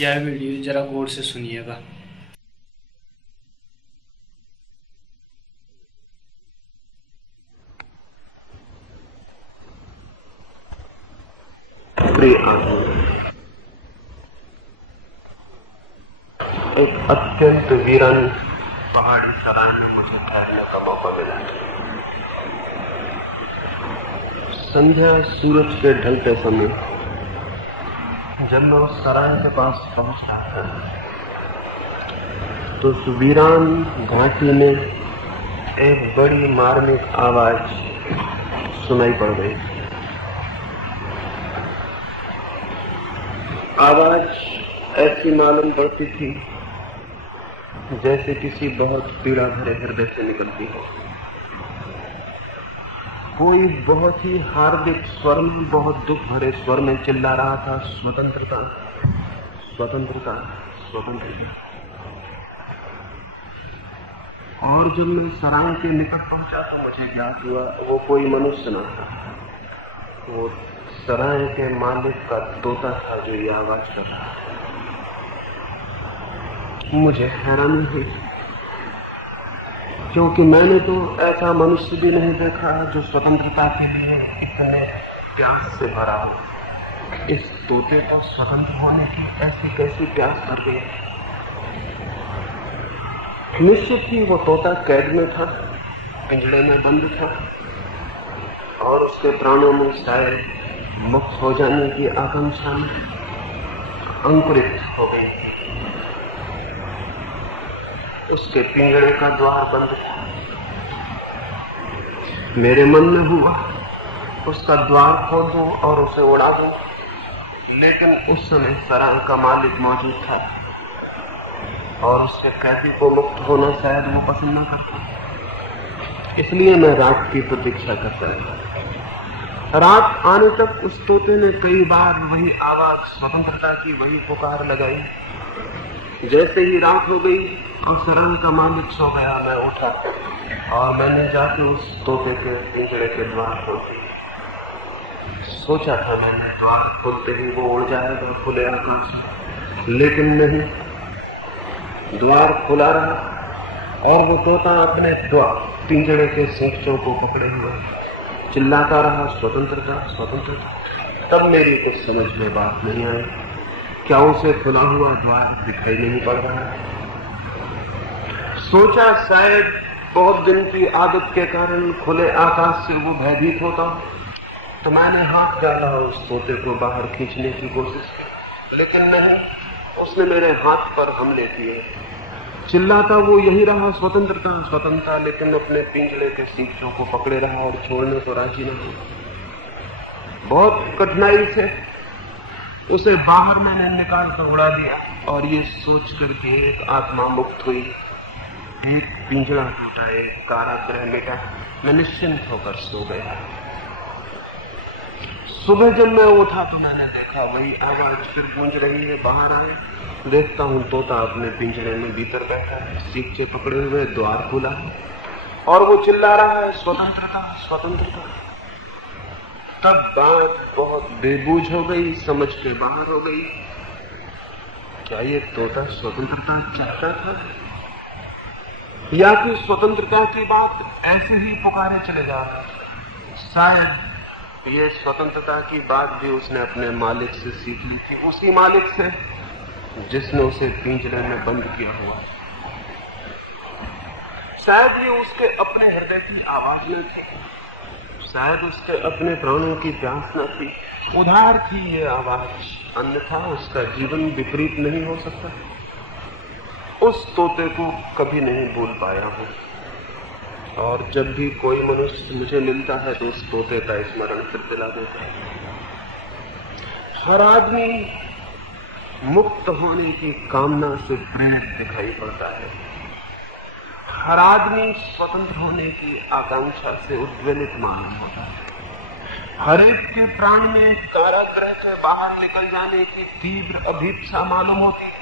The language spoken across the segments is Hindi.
यह वीडियो जरा गौर से सुनिएगा। प्रिय आनंद, एक अत्यंत वीरान पहाड़ी सराय में मुझे ठहरने का मौका मिला। संध्या सूरज के ढलते समय जब मैं उस सराय के पास पहुंच रहा था तो उस वीरान घाटी में एक बड़ी मार्मिक आवाज सुनाई पड़ गई। आवाज ऐसी मालूम पड़ती थी जैसे किसी बहुत पीड़ा भरे हृदय से निकलती हो। कोई बहुत ही हार्दिक स्वर में, बहुत दुख भरे स्वर में चिल्ला रहा था, स्वतंत्रता, स्वतंत्रता, स्वतंत्रता। और जब मैं सराय के निकट पहुंचा तो मुझे ज्ञात हुआ वो कोई मनुष्य न था, वो सराय के मालिक का तोता था जो ये आवाज कर रहा था। मुझे हैरानी हुई क्योंकि मैंने तो ऐसा मनुष्य भी नहीं देखा जो स्वतंत्रता के लिए इतने प्यास से भरा हो। इस तोते को स्वतंत्र होने की ऐसी कैसी प्यास भर गई। निश्चित ही वो तोता कैद में था, पिंजड़े में बंद था और उसके प्राणों में शायद मुक्त हो जाने की आकांक्षा में अंकुरित हो गई। उसके पिंजड़े का द्वार बंद था। मेरे मन में हुआ उसका द्वार खोल दूं और उसे उड़ा दूं, लेकिन उस समय सराय का मालिक मौजूद था और उसके कैदी को मुक्त होना शायद वो पसंद न करता। इसलिए मैं रात की प्रतीक्षा करता रहा। रात आने तक उस तोते ने कई बार वही आवाज, स्वतंत्रता की वही पुकार लगाई। जैसे ही रात हो गई और सराय का मालिक सो गया, मैं उठा और मैंने जाके उस तोते के पिंजड़े के द्वार खोल दिए। सोचा था मैंने द्वार खोलते ही वो उड़ जाएगा खुले आकाश में, लेकिन नहीं, द्वार खुला रहा और वो तोता अपने पिंजड़े के सींचों को पकड़े हुए चिल्लाता रहा, स्वतंत्रता, स्वतंत्रता। तब मेरी कुछ समझ में बात नहीं आई। क्या उसे खुला हुआ द्वार दिखाई नहीं पड़ रहा है? सोचा शायद बहुत दिन की आदत के कारण खुले आकाश से वो भयभीत होता, तो मैंने हाथ डाला उस तोते को बाहर खींचने की कोशिश की, लेकिन नहीं, उसने मेरे हाथ पर हमले किए। चिल्लाता वो यही रहा, स्वतंत्रता, स्वतंत्रता, लेकिन अपने पिंजड़े के सींचों को पकड़े रहा और छोड़ने को राजी नहीं। बहुत कठिनाई से उसे बाहर मैंने निकाल कर उड़ा दिया और ये सोच कर के एक आत्मा मुक्त हुई, एक पिंजड़ा टूटा, एक कारागृह मिटा। मैं निश्चिंत होकर सो गया। सुबह जब मैं उठा तो मैंने देखा वही आवाज फिर गूंज रही है। बाहर आए, देखता हूं तोता अपने पिंजरे में भीतर बैठा है, सींचे पकड़े हुए, द्वार खुला है और वो चिल्ला रहा है, स्वतंत्रता, स्वतंत्रता। तब बात बहुत बेबूझ हो गई, समझ के बाहर हो गई। क्या ये तोता स्वतंत्रता चाहता था या फिर स्वतंत्रता की बात ऐसे ही पुकारे चले जा रहा था? शायद ये स्वतंत्रता की बात भी उसने अपने मालिक से सीख ली थी, उसी मालिक से जिसने उसे पिंजरे में बंद किया हुआ। शायद ये उसके अपने हृदय की आवाज न थी, शायद उसके अपने प्राणों की प्यास न थी, उधार थी ये आवाज, अन्यथा उसका जीवन विपरीत नहीं हो सकता। उस तोते को कभी नहीं भूल पाया हूं और जब भी कोई मनुष्य मुझे मिलता है तो उस तोते का स्मरण फिर दिला देता है। हर आदमी मुक्त होने की कामना से प्रेरित दिखाई पड़ता है। हर आदमी स्वतंत्र होने की आकांक्षा से उद्वेलित मालूम होता है। हर एक के प्राण में कारागृह से बाहर निकल जाने की तीव्र अभीप्सा मालूम होती है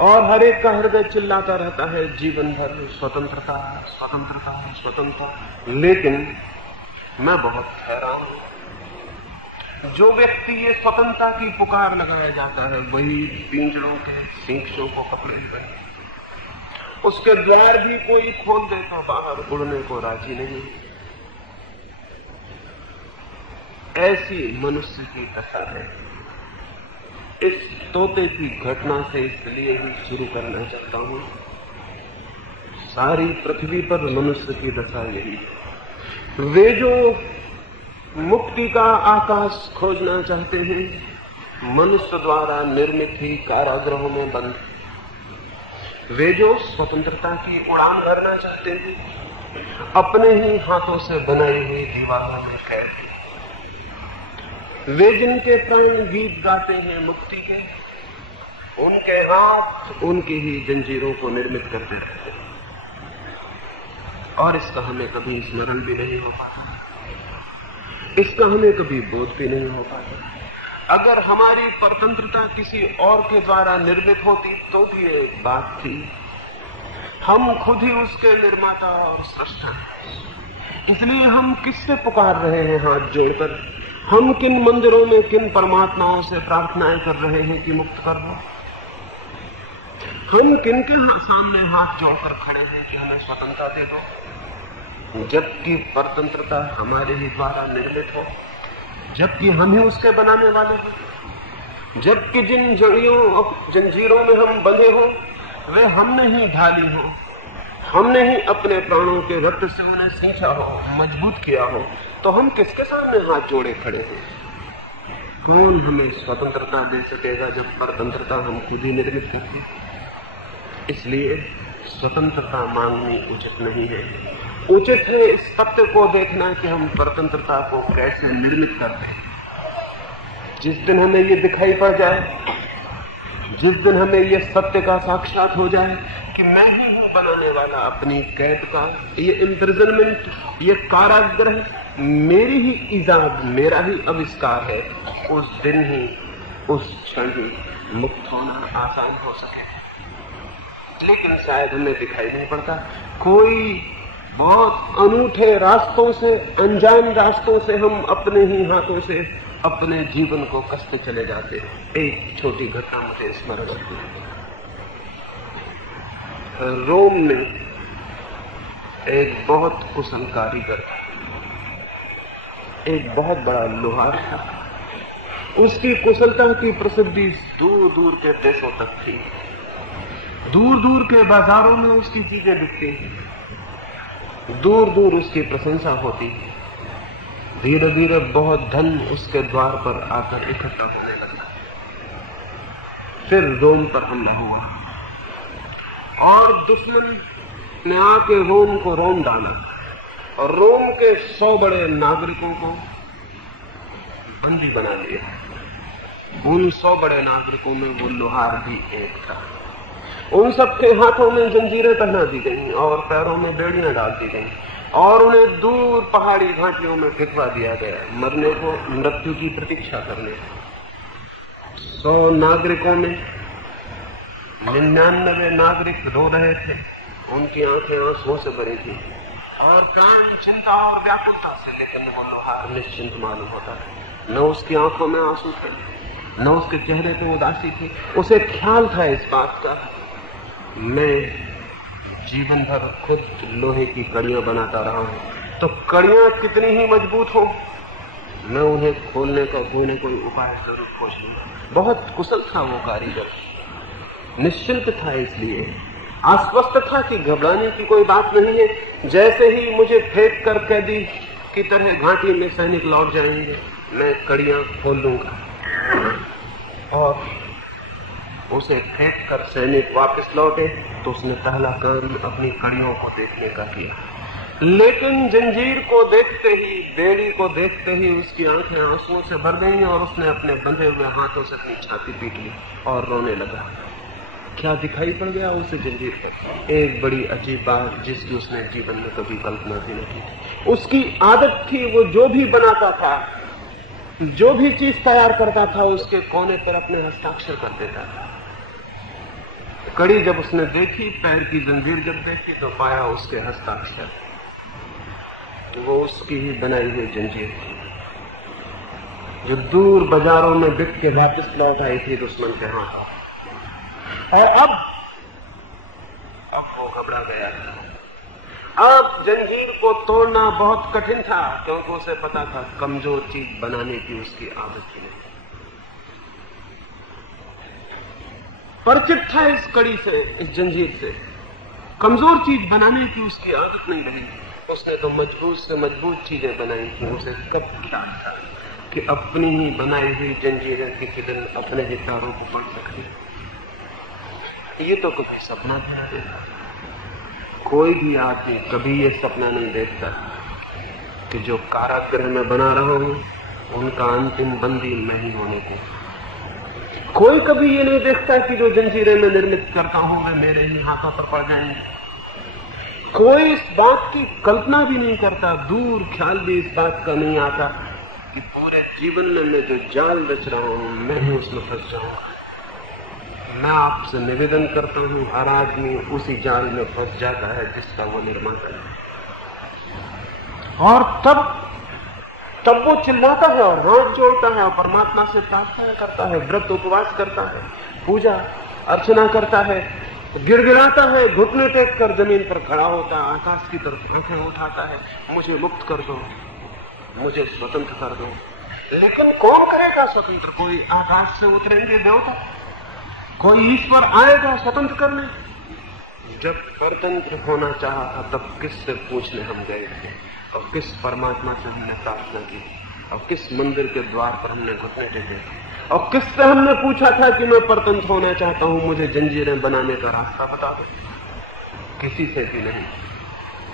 और हर एक का हृदय चिल्लाता रहता है जीवन भर, स्वतंत्रता, स्वतंत्रता, स्वतंत्रता। लेकिन मैं बहुत हैरान हूं, जो व्यक्ति ये स्वतंत्रता की पुकार लगाया जाता है वही पिंजरों के सींचों को पकड़े हुए है। उसके द्वार भी कोई खोल दे तो बाहर उड़ने को राजी नहीं। ऐसी मनुष्य की दशा है। इस तोते की घटना से इसलिए ही शुरू करना चाहता हूं। सारी पृथ्वी पर मनुष्य की दशा यही है। वे जो मुक्ति का आकाश खोजना चाहते हैं मनुष्य द्वारा निर्मित ही कारागृहों में बंद। वे जो स्वतंत्रता की उड़ान भरना चाहते हैं अपने ही हाथों से बनाई हुई दीवारों में कैद। वे जिनके प्राण गीत गाते हैं मुक्ति के उनके हाथ उनकी ही जंजीरों को निर्मित करते रहते हैं और इसका हमें कभी स्मरण भी नहीं हो पाता, इसका हमें कभी बोध भी नहीं हो पाता। अगर हमारी परतंत्रता किसी और के द्वारा निर्मित होती तो भी एक बात थी, हम खुद ही उसके निर्माता और सृष्टा हैं। इसलिए हम किससे पुकार रहे हैं हाथ जोड़कर? हम किन मंदिरों में किन परमात्माओं से प्रार्थनाएं कर रहे हैं कि मुक्त कर दो? हम किन के सामने हाथ जोड़कर खड़े हैं कि हमें स्वतंत्रता दे दो, जबकि परतंत्रता हमारे ही द्वारा निर्मित हो, जबकि हम ही उसके बनाने वाले हो, जबकि जिन जड़ियों और जंजीरों में हम बंधे हो वे हमने ही ढाली हो, हमने ही अपने प्राणों के रक्त से उन्हें सींचा हो, मजबूत किया हो, तो हम किसके सामने हाथ जोड़े खड़े हैं? कौन हमें स्वतंत्रता दे सकेगा जब परतंत्रता हम खुद ही निर्मित करते? इसलिए स्वतंत्रता मांगनी उचित नहीं है। उचित है इस सत्य को देखना कि हम परतंत्रता को कैसे निर्मित करते हैं। जिस दिन हमें ये दिखाई पड़ जाए, जिस दिन हमें ये सत्य का साक्षात हो जाए कि मैं ही हूं बनाने वाला अपनी कैद का, ये इम्प्रिजनमेंट, ये कारागृह मेरी ही इजाद, मेरा ही आविष्कार है, उस दिन ही, उस क्षण ही मुक्त होना आसान हो सके। लेकिन शायद हमें दिखाई नहीं पड़ता। कोई बहुत अनूठे रास्तों से, अनजान रास्तों से हम अपने ही हाथों से अपने जीवन को कसते चले जाते। एक छोटी घटना मुझे स्मरण आती है। रोम में एक बहुत कुशल कारीगर, एक बहुत बड़ा लोहार था। उसकी कुशलता की प्रसिद्धि दूर दूर के देशों तक थी। दूर दूर के बाजारों में उसकी चीजें बिकती, दूर दूर उसकी प्रशंसा होती। धीरे धीरे बहुत धन उसके द्वार पर आकर इकट्ठा होने लगा। फिर रोम पर हमला हुआ और दुश्मन ने आके रोम को रोम डाला और रोम के 100 बड़े नागरिकों को बंदी बना लिया। उन 100 बड़े नागरिकों में वो लोहार भी एक था। उन सबके हाथों में जंजीरें पहना दी गई और पैरों में बेड़ियां डाल दी गई और उन्हें दूर पहाड़ी घाटियों में फिकवा दिया गया, मरने को, मृत्यु की प्रतीक्षा करने। 100 नागरिकों में 99 नागरिक रो रहे थे, उनकी आंखें आंसुओं से भरी थी और प्राण चिंता और व्याकुलता से, लेकिन वो लोहार निश्चिंत मालूम होता है। न उसकी आंखों में आंसू थे, न उसके चेहरे पे उदासी थी। उसे ख्याल था इस बात का, मैं जीवन भर खुद लोहे की कड़ियां बनाता रहा हूं, तो कड़ियां कितनी ही मजबूत हो, मैं उन्हें खोलने का कोई न कोई उपाय जरूर खोज लूंगा। बहुत कुशल था वो कारीगर, निश्चिंत था, इसलिए आश्वस्त था कि घबराने की कोई बात नहीं है। जैसे ही मुझे फेंक कर कैदी की तरह घाटी में सैनिक लौट जाएंगे, मैं कड़ियां खोल लूंगा। और उसे फेंक कर सैनिक वापस लौटे तो उसने पहला काम अपनी कड़ियों को देखने का किया। लेकिन जंजीर को देखते ही, बेड़ी को देखते ही उसकी आंखें आंसुओं से भर गईं और उसने अपने बंधे हुए हाथों से अपनी छाती पीट ली और रोने लगा। क्या दिखाई पड़ गया उसे जंजीर पर? एक बड़ी अजीब बात जिसकी उसने जीवन में कभी कल्पना भी नहीं की। उसकी आदत थी, वो जो भी बनाता था, जो भी चीज तैयार करता था, उसके कोने पर अपने हस्ताक्षर कर देता था। कड़ी जब उसने देखी, पैर की जंजीर जब देखी, तो पाया उसके हस्ताक्षर, वो उसकी ही बनाई हुई जंजीर थी। जो दूर बाजारों में बिक के वापस लौट आई थी दुश्मन के हाथ। और अब वो घबरा गया था। अब जंजीर को तोड़ना बहुत कठिन था, क्योंकि उसे पता था कमजोर चीज बनाने की उसकी आदत ही नहीं। परिचित था इस कड़ी से, इस जंजीर से। कमजोर चीज बनाने की उसकी आदत नहीं रही। उसने तो मजबूत से मजबूत चीजें बनाई थी। उसे कब ख्याल था कि अपनी ही बनाई हुई जंजीरें किसी दिन अपने ही पैरों को पड़ सकती। ये तो कभी सपना नहीं देखा। कोई भी आदमी कभी ये सपना नहीं देखता कि जो कारागृह में बना रहा हूं उनका अंतिम बंदी मैं ही होने को। कोई कभी ये नहीं देखता कि जो जंजीरें मैं निर्मित करता हूं वे मेरे ही हाथों पर पड़ जाएंगे। कोई इस बात की कल्पना भी नहीं करता, दूर ख्याल भी इस बात का नहीं आता कि पूरे जीवन में मैं जो जाल रच रहा हूं मैं ही उसमें फंस जाऊंगा। मैं आपसे निवेदन करता हूं, हर आदमी उसी जाल में फंस जाता है जिसका वो निर्माण करता है। और तब वो चिल्लाता है और हाथ जोड़ता है और परमात्मा से प्रार्थना करता है, व्रत उपवास करता है, पूजा अर्चना करता है, गिड़गिड़ाता है, घुटने टेक कर जमीन पर खड़ा होता है, आकाश की तरफ आंखें उठाता है, मुझे मुक्त कर दो, मुझे स्वतंत्र कर दो। लेकिन कौन करेगा स्वतंत्र? कोई आकाश से उतरेंगे देवता? कोई ईश्वर आएगा स्वतंत्र करने? जब स्वतंत्र होना चाहा था तब किससे पूछने हम गए थे, और किस परमात्मा से हमने प्रार्थना की, और किस मंदिर के द्वार पर हमने घुटने टेके, और किससे हमने पूछा था कि मैं परतंत्र होना चाहता हूं, मुझे जंजीरें बनाने का रास्ता बता दो? किसी से भी नहीं।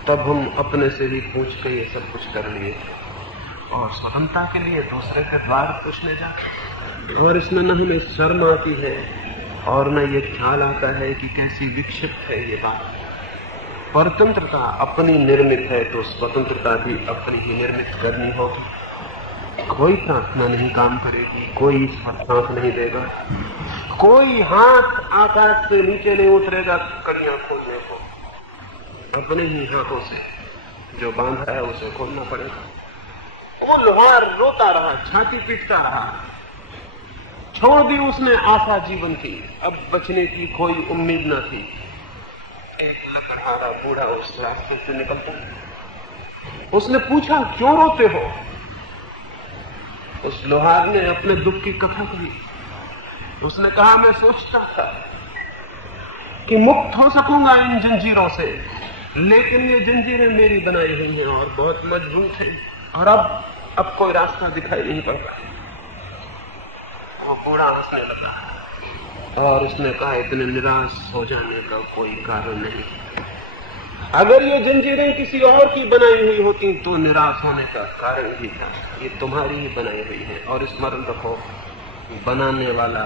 तब हम अपने से ही पूछ के ये सब कुछ कर लिए और स्वतंत्रता के लिए दूसरे के द्वार पूछने जाते। और इसमें न हमें शर्म आती है और न ये ख्याल आता है कि कैसी विक्षिप्त है ये बात। परतंत्रता अपनी निर्मित है तो स्वतंत्रता भी अपनी ही निर्मित करनी होगी। कोई प्रार्थना नहीं काम करेगी, कोई ईश्वर साथ नहीं देगा, कोई हाथ आकाश से नीचे नहीं उतरेगा कड़ियां खोलने को। अपने ही हाथों से जो बांधा है उसे खोलना पड़ेगा। वो लोहार रोता रहा, छाती पीटता रहा, छोड़ दी उसने आशा जीवन की, अब बचने की कोई उम्मीद न थी। एक लकड़हारा बूढ़ा उस रास्ते से निकलता, उसने पूछा क्यों रोते हो? उस लोहार ने अपने दुख की कथा कही। उसने कहा मैं सोचता था कि मुक्त हो सकूंगा इन जंजीरों से, लेकिन ये जंजीरें मेरी बनाई हुई हैं और बहुत मजबूत हैं, और अब कोई रास्ता दिखाई नहीं पड़ता। वो बूढ़ा हंसने लगा और उसने कहा इतने निराश हो जाने का कोई कारण नहीं। अगर ये जंजीरें किसी और की बनाई हुई होती तो निराश होने का कारण ही था। ये तुम्हारी ही बनाई हुई है, और स्मरण रखो बनाने वाला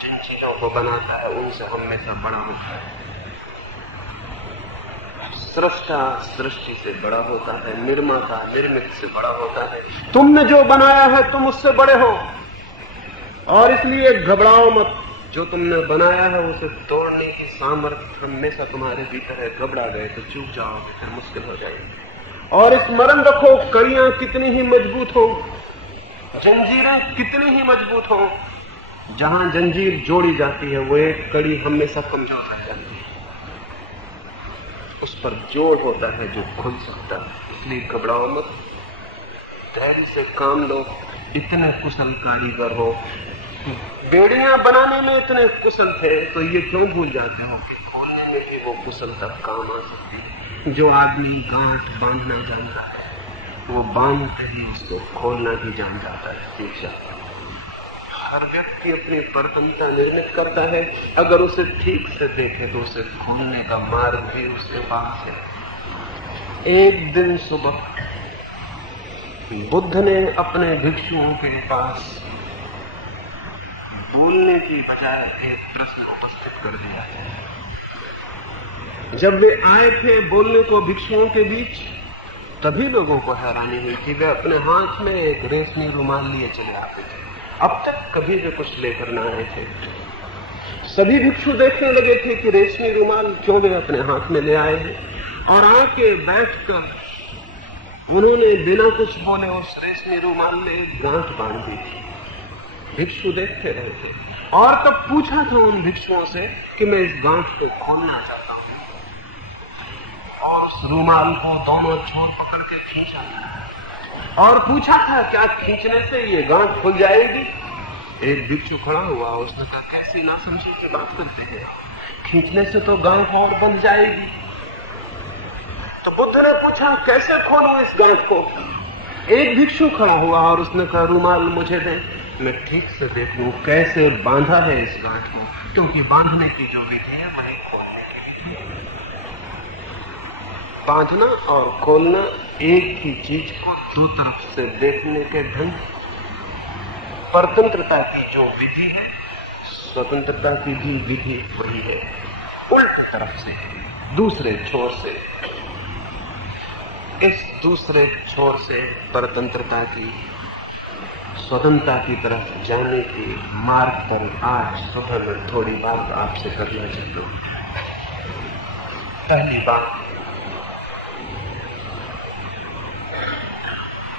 जिन चीजों को बनाता है उनसे हमेशा बड़ा होता है। सृष्टा सृष्टि से बड़ा होता है, निर्माता निर्मित से बड़ा होता है। तुमने जो बनाया है तुम उससे बड़े हो, और इसलिए घबराओ मत। जो तुमने बनाया है उसे तोड़ने की सामर्थ्य हमेशा तुम्हारे भीतर है। घबरा गए तो चूक जाओगे, फिर मुश्किल हो जाएगी। और स्मरण रखो कड़ियां कितनी ही मजबूत हो, जंजीरें कितनी ही मजबूत हो, जहां जंजीर जोड़ी जाती है वो एक कड़ी हमेशा कमजोर रह जाती है। उस पर जोड़ होता है जो खुल सकता है। इसलिए घबराओ मत, धैर्य से काम लो। इतने कुशल कारीगर हो, बेड़ियां बनाने में इतने कुशल थे, तो ये क्यों भूल जाते हो कि खोलने में भी वो कुशलता काम आ सकती है। जो आदमी गांठ बांधना जानता है वो बांधते ही उसको खोलना भी जान जाता है, सीख जाता है। हर व्यक्ति अपनी परतंत्रता निर्मित करता है, अगर उसे ठीक से देखे तो उसे खोलने का मार्ग भी उसके पास है। एक दिन सुबह बुद्ध ने अपने भिक्षुओं के पास बोलने की बजाय एक प्रश्न उपस्थित कर दिया। जब वे आए थे बोलने को भिक्षुओं के बीच, तभी लोगों को हैरानी हुई कि वे अपने हाथ में एक रेशमी रुमाल लिए चले आते थे। अब तक कभी वे कुछ लेकर न आए थे। सभी भिक्षु देखने लगे थे कि रेशमी रुमाल क्यों वे अपने हाथ में ले आए हैं, और आके बैठकर उन्होंने बिना कुछ बोले उस रेशमी रुमाल में एक गांठ बांध दी थी। भिक्षु देखते रहे थे और तब पूछा था उन भिक्षुओं से कि मैं इस गांठ को खोलना चाहता हूं, और उस रुमाल को दोनों छोर पकड़ के खींचा और पूछा था क्या खींचने से ये गांठ खुल जाएगी? एक भिक्षु खड़ा हुआ, उसने कहा कैसी नासमझी की बात करते हैं, खींचने से तो गांठ और बंध जाएगी। तो बुद्ध ने पूछा कैसे खोलूं इस गांठ को? एक भिक्षु खड़ा हुआ और उसने कहा रुमाल मुझे दे, मैं ठीक से देख लूं कैसे बांधा है इस गांठ को, क्योंकि बांधने की जो विधि है वही खोलने की विधि है। बांधना और खोलना एक ही चीज को दो तरफ से देखने के ढंग। परतंत्रता की जो विधि है, स्वतंत्रता की भी विधि वही है, उल्टी तरफ से, दूसरे छोर से। इस दूसरे छोर से परतंत्रता की, स्वतंत्रता की तरफ जाने की मार्ग पर आज सुबह में थोड़ी बात आपसे करना चाहता हूं। पहली बात,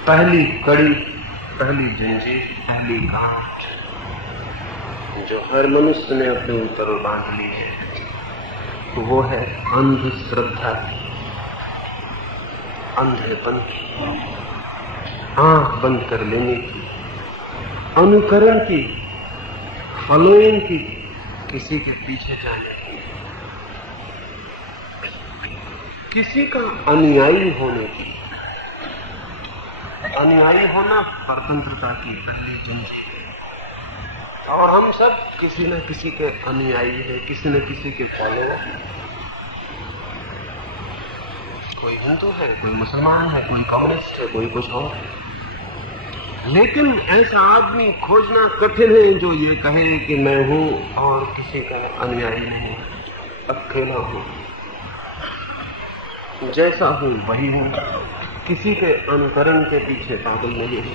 पहली कड़ी, पहली जंजीर, पहली गांठ जो हर मनुष्य ने अपने ऊपर बांध ली है, वो है अंधश्रद्धा की, अंधेपन की, आंख बंद कर लेने की, अनुकरण की, फॉलोइंग की, किसी के पीछे जाने की, किसी का अनुयायी होने की। अनुयायी होना परतंत्रता की पहली जंजीर है, और हम सब किसी न किसी के अनुयायी है, किसी न किसी के फॉलोअर। कोई हिंदू है, कोई मुसलमान है, कोई कम्युनिस्ट है, कोई कुछ और है। लेकिन ऐसा आदमी खोजना कठिन है जो ये कहे कि मैं हूं और किसी का अनुयायी नहीं, अकेला हूं, जैसा हूं वही हूं, किसी के अनुकरण के पीछे पागल नहीं है।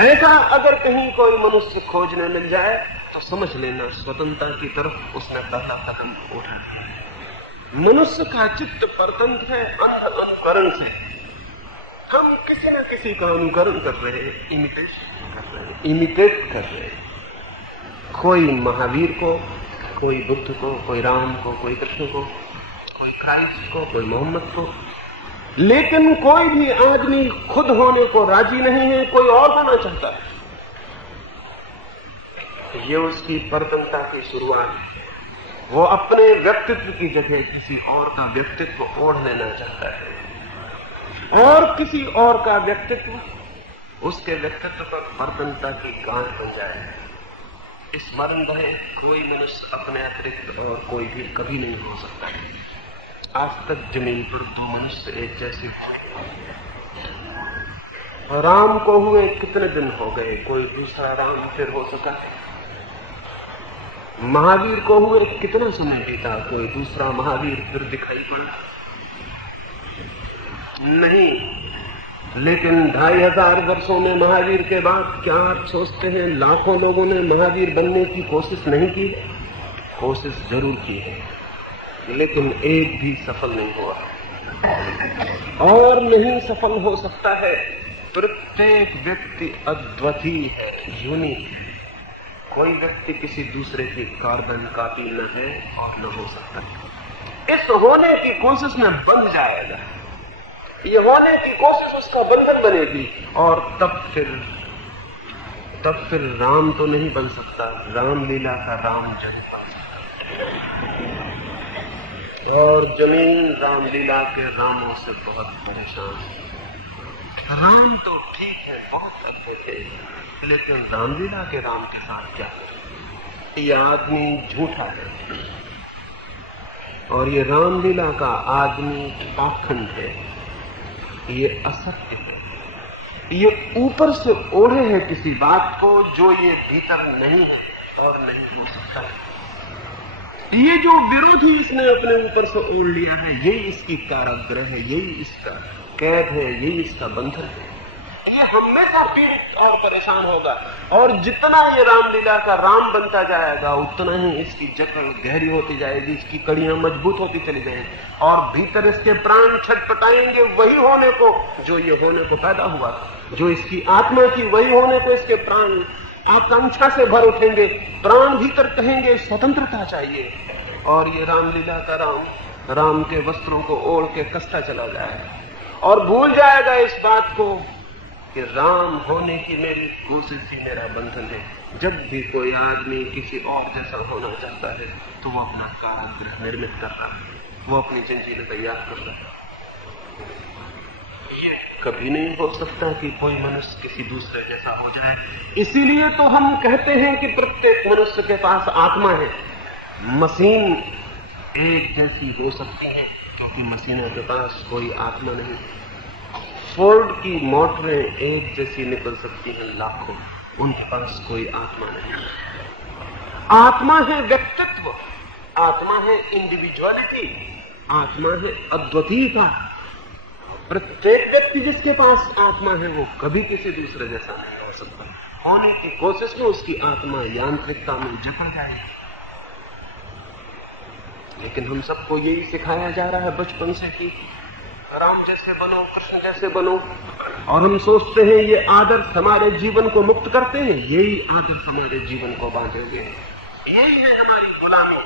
ऐसा अगर कहीं कोई मनुष्य खोजने मिल जाए तो समझ लेना स्वतंत्रता की तरफ उसने पहला कदम उठा है। मनुष्य का चित्त परतंत्र है अनुकरण से। हम किसी न किसी का अनुकरण कर रहे हैं, इमिटेशन कर रहे हैं, इमिटेट कर रहे हैं। कोई महावीर को, कोई बुद्ध को, कोई राम को, कोई कृष्ण को, कोई क्राइस्ट को, कोई मोहम्मद को। लेकिन कोई भी आदमी खुद होने को राजी नहीं है, कोई और होना चाहता है। ये उसकी परतंत्रता की शुरुआत है। वो अपने व्यक्तित्व की जगह किसी और का व्यक्तित्व ओढ़ लेना चाहता है, और किसी और का व्यक्तित्व उसके व्यक्तित्व पर परतंत्रता की गांठ बन जाए। स्मरण रहे, कोई मनुष्य अपने अतिरिक्त और कोई भी कभी नहीं हो सकता। आज तक जमीन पर दो मनुष्य एक जैसे हुए। राम को हुए कितने दिन हो गए, कोई दूसरा राम फिर हो सका? महावीर को हुए कितना समय बीता, कोई दूसरा महावीर फिर दिखाई पड़ा? नहीं। लेकिन 2500 वर्षों में महावीर के बाद क्या आप सोचते हैं लाखों लोगों ने महावीर बनने की कोशिश नहीं की? कोशिश जरूर की है, लेकिन एक भी सफल नहीं हुआ और नहीं सफल हो सकता है। प्रत्येक व्यक्ति अद्वितीय है, यूनिक है। कोई व्यक्ति किसी दूसरे की कार्बन कॉपी न है और न हो सकता। इस होने की कोशिश में बंध जाएगा, ये होने की कोशिश उसका बंधन बनेगी, और तब फिर राम तो नहीं बन सकता, रामलीला का राम जन बन सकता। और जमीन रामलीला के रामों से बहुत परेशान है। राम तो ठीक है, बहुत अद्भुत है, लेकिन रामलीला के राम के साथ क्या? ये आदमी झूठा है, और ये रामलीला का आदमी पाखंड है, ये असत्य है, ये ऊपर से ओढ़े है किसी बात को जो ये भीतर नहीं है और नहीं हो सकता है। ये जो विरोधी इसने अपने ऊपर से ओढ़ लिया है, यही इसकी कारागृह है, यही इसका कैद है, यही इसका बंधन है। ये हमेशा पीड़ित और परेशान होगा। और जितना ये रामलीला का राम बनता जाएगा उतना ही इसकी जकड़ गहरी होती जाएगी, इसकी कड़ियां मजबूत होती चली जाएंगी और भीतर इसके प्राण छटपटाएंगे वही होने को जो ये होने को पैदा हुआ था, जो इसकी आत्मा की वही होने को इसके प्राण आकांक्षा से भर उठेंगे। प्राण भीतर कहेंगे स्वतंत्रता चाहिए। और ये रामलीला का राम के वस्त्रों को ओढ़ के कसता चला जाएगा और भूल जाएगा इस बात को कि राम होने की मेरी कोशिश ही मेरा बंधन है। जब भी कोई आदमी किसी और जैसा होना चाहता है तो वो अपना कारागृह निर्मित कर रहा है, वो अपनी जंजीरें तैयार कर रहा है। ये कभी नहीं हो सकता कि कोई मनुष्य किसी दूसरे जैसा हो जाए। इसीलिए तो हम कहते हैं कि प्रत्येक मनुष्य के पास आत्मा है। मशीन एक जैसी हो सकती है क्योंकि मशीनों के पास कोई आत्मा नहीं। फोर्ड की मोटरें एक जैसी निकल सकती हैं लाखों, उनके पास कोई आत्मा नहीं। आत्मा है व्यक्तित्व, आत्मा है इंडिविजुअलिटी, आत्मा है अद्वितीयता। प्रत्येक व्यक्ति जिसके पास आत्मा है वो कभी किसी दूसरे जैसा नहीं हो सकता। होने की कोशिश में उसकी आत्मा यांत्रिकता में जकड़ जाएगी। लेकिन हम सबको यही सिखाया जा रहा है बचपन से कि राम जैसे बनो, कृष्ण जैसे बनो, और हम सोचते हैं ये आदर्श हमारे जीवन को मुक्त करते हैं, यही आदर्श हमारे जीवन को बांधेंगे, यही है हमारी गुलामी।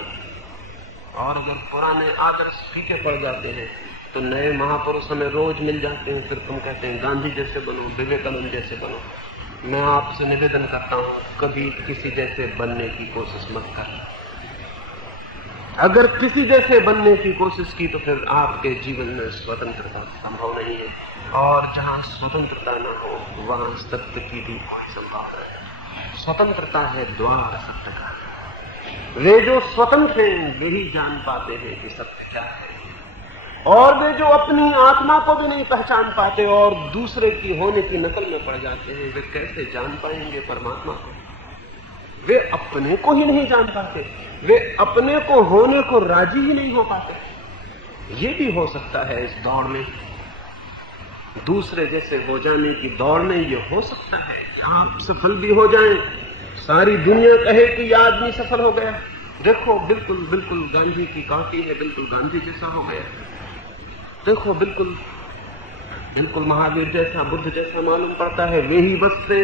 और अगर पुराने आदर्श फीके पड़ जाते हैं तो नए महापुरुष हमें रोज मिल जाते हैं, फिर तुम कहते हैं गांधी जैसे बनो, विवेकानंद जैसे बनो। मैं आपसे निवेदन करता हूं कभी किसी जैसे बनने की कोशिश मत कर। अगर किसी जैसे बनने की कोशिश की तो फिर आपके जीवन में स्वतंत्रता संभव नहीं है, और जहां स्वतंत्रता न हो वहां सत्य की भी कोई संभावना है। स्वतंत्रता है द्वार सत्य का। वे जो स्वतंत्र हैं वे ही जान पाते हैं कि सत्य क्या है, और वे जो अपनी आत्मा को भी नहीं पहचान पाते और दूसरे की होने की नकल में पड़ जाते हैं, वे कैसे जान पाएंगे परमात्मा को। वे अपने को ही नहीं जान पाते, वे अपने को होने को राजी ही नहीं हो पाते। ये भी हो सकता है इस दौड़ में, दूसरे जैसे हो जाने की दौड़ में ये हो सकता है कि आप सफल भी हो जाएं, सारी दुनिया कहे कि यह आदमी सफल हो गया, देखो बिल्कुल बिल्कुल गांधी की कॉपी है, बिल्कुल गांधी जैसा हो गया, देखो बिल्कुल बिल्कुल महावीर जैसा, बुद्ध जैसा मालूम पड़ता है, वे ही बस से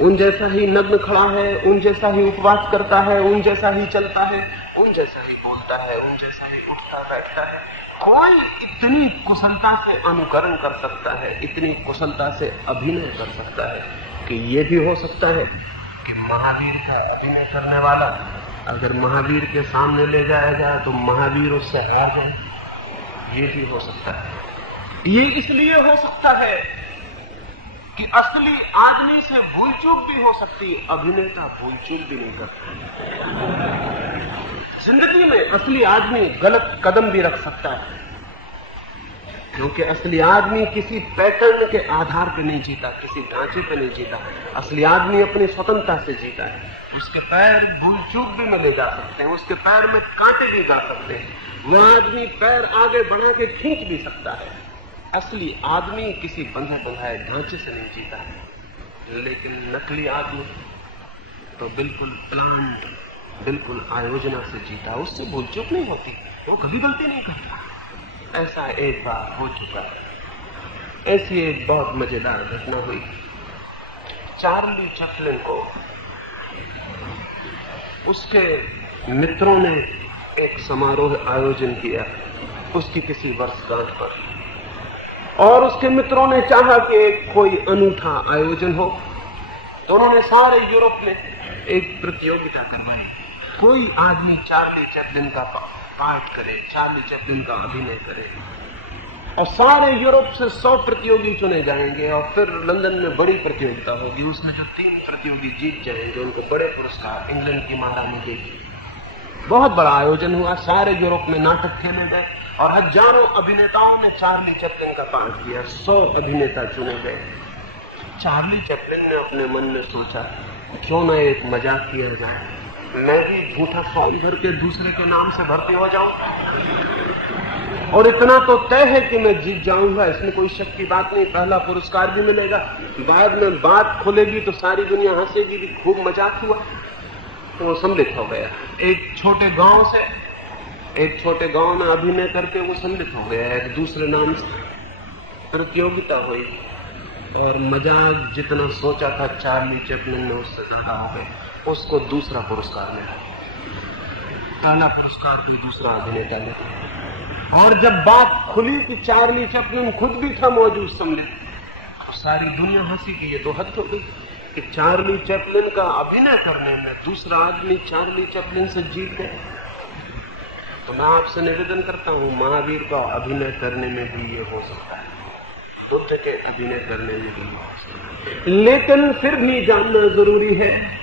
उन जैसा ही नग्न खड़ा है, उन जैसा ही उपवास करता है, उन जैसा ही चलता है, उन जैसा ही बोलता है, उन जैसा ही उठता बैठता है। कोई इतनी कुशलता से अनुकरण कर सकता है, इतनी कुशलता से अभिनय कर सकता है कि ये भी हो सकता है कि महावीर का अभिनय करने वाला अगर महावीर के सामने ले जाया जाए तो महावीर उससे हार जाए। ये भी हो सकता है। ये इसलिए हो सकता है कि असली आदमी से भूल चूक भी हो सकती है, अभिनेता भूल चूक भी नहीं करता। जिंदगी में असली आदमी गलत कदम भी रख सकता है, क्योंकि असली आदमी किसी पैटर्न के आधार पर नहीं जीता, किसी ढांचे पर नहीं जीता। असली आदमी अपनी स्वतंत्रता से जीता है। उसके पैर भूल चूक भी में ले जा सकते हैं, उसके पैर में कांटे भी जा सकते हैं, वह आदमी पैर आगे बढ़ा के खींच भी सकता है। असली आदमी किसी बंधे बंधाए ढांचे से नहीं जीता है, लेकिन नकली आदमी तो बिल्कुल प्लान्ड, बिल्कुल आयोजना से जीता। उससे भूल चूक नहीं होती, वो कभी गलती नहीं करता। ऐसा एक बार हो चुका है। ऐसी एक बहुत मजेदार घटना हुई। चार्ली चैपलिन को उसके मित्रों ने एक समारोह आयोजन किया उसकी किसी वर्षगांठ पर, और उसके मित्रों ने चाहा कि कोई अनूठा आयोजन हो, तो उन्होंने सारे यूरोप में एक प्रतियोगिता करवाई। कोई आदमी चार्ली चैपलिन का पाठ करे, चार्ली चैपलिन का अभिनय करे, और सारे यूरोप से 100 प्रतियोगी चुने जाएंगे, और फिर लंदन में बड़ी प्रतियोगिता होगी। उसमें जो 3 प्रतियोगी जीत जाएंगे उनको बड़े पुरस्कार, इंग्लैंड की महारानी देगी। बहुत बड़ा आयोजन हुआ, सारे यूरोप में नाटक खेले गए और हजारों अभिनेताओं ने चार्ली चैपलिन का पाठ किया। 100 अभिनेता चुने गए। चार्ली चैपलिन ने अपने मन में सोचा, क्यों न एक मजाक किया जाए, मैं भी झूठा फॉर्म भर के दूसरे के नाम से भर्ती हो जाऊं। और इतना तो तय है कि मैं जीत जाऊंगा, इसमें कोई शक की बात नहीं। पहला पुरस्कार भी मिलेगा, बाद में बात खुलेगी तो सारी दुनिया हंसेगी कि खूब मजाक हुआ। तो वो सम्मिलित हो गया। एक छोटे गांव में अभिनय करके वो सम्मिलित हो गया। एक दूसरे नाम से प्रतियोगिता हुई और मजाक जितना सोचा था चार्ली चैपलिन ने उससे ज्यादा हो गए। उसको दूसरा पुरस्कार मिला। पहला पुरस्कार कोई दूसरा अभिनेता लेता। और जब बात खुली कि चार्ली चैपलिन खुद भी था मौजूद सम्मिलित, तो सारी दुनिया हंसी कि ये तो हद हो गई कि चार्ली चैपलिन का अभिनय करने में दूसरा आदमी चार्ली चैपलिन से जीत गया। तो मैं आपसे निवेदन करता हूं, महावीर का अभिनय करने में भी ये हो सकता है, बुद्ध के अभिनय करने में भी हो सकता है। लेकिन फिर भी जानना जरूरी है,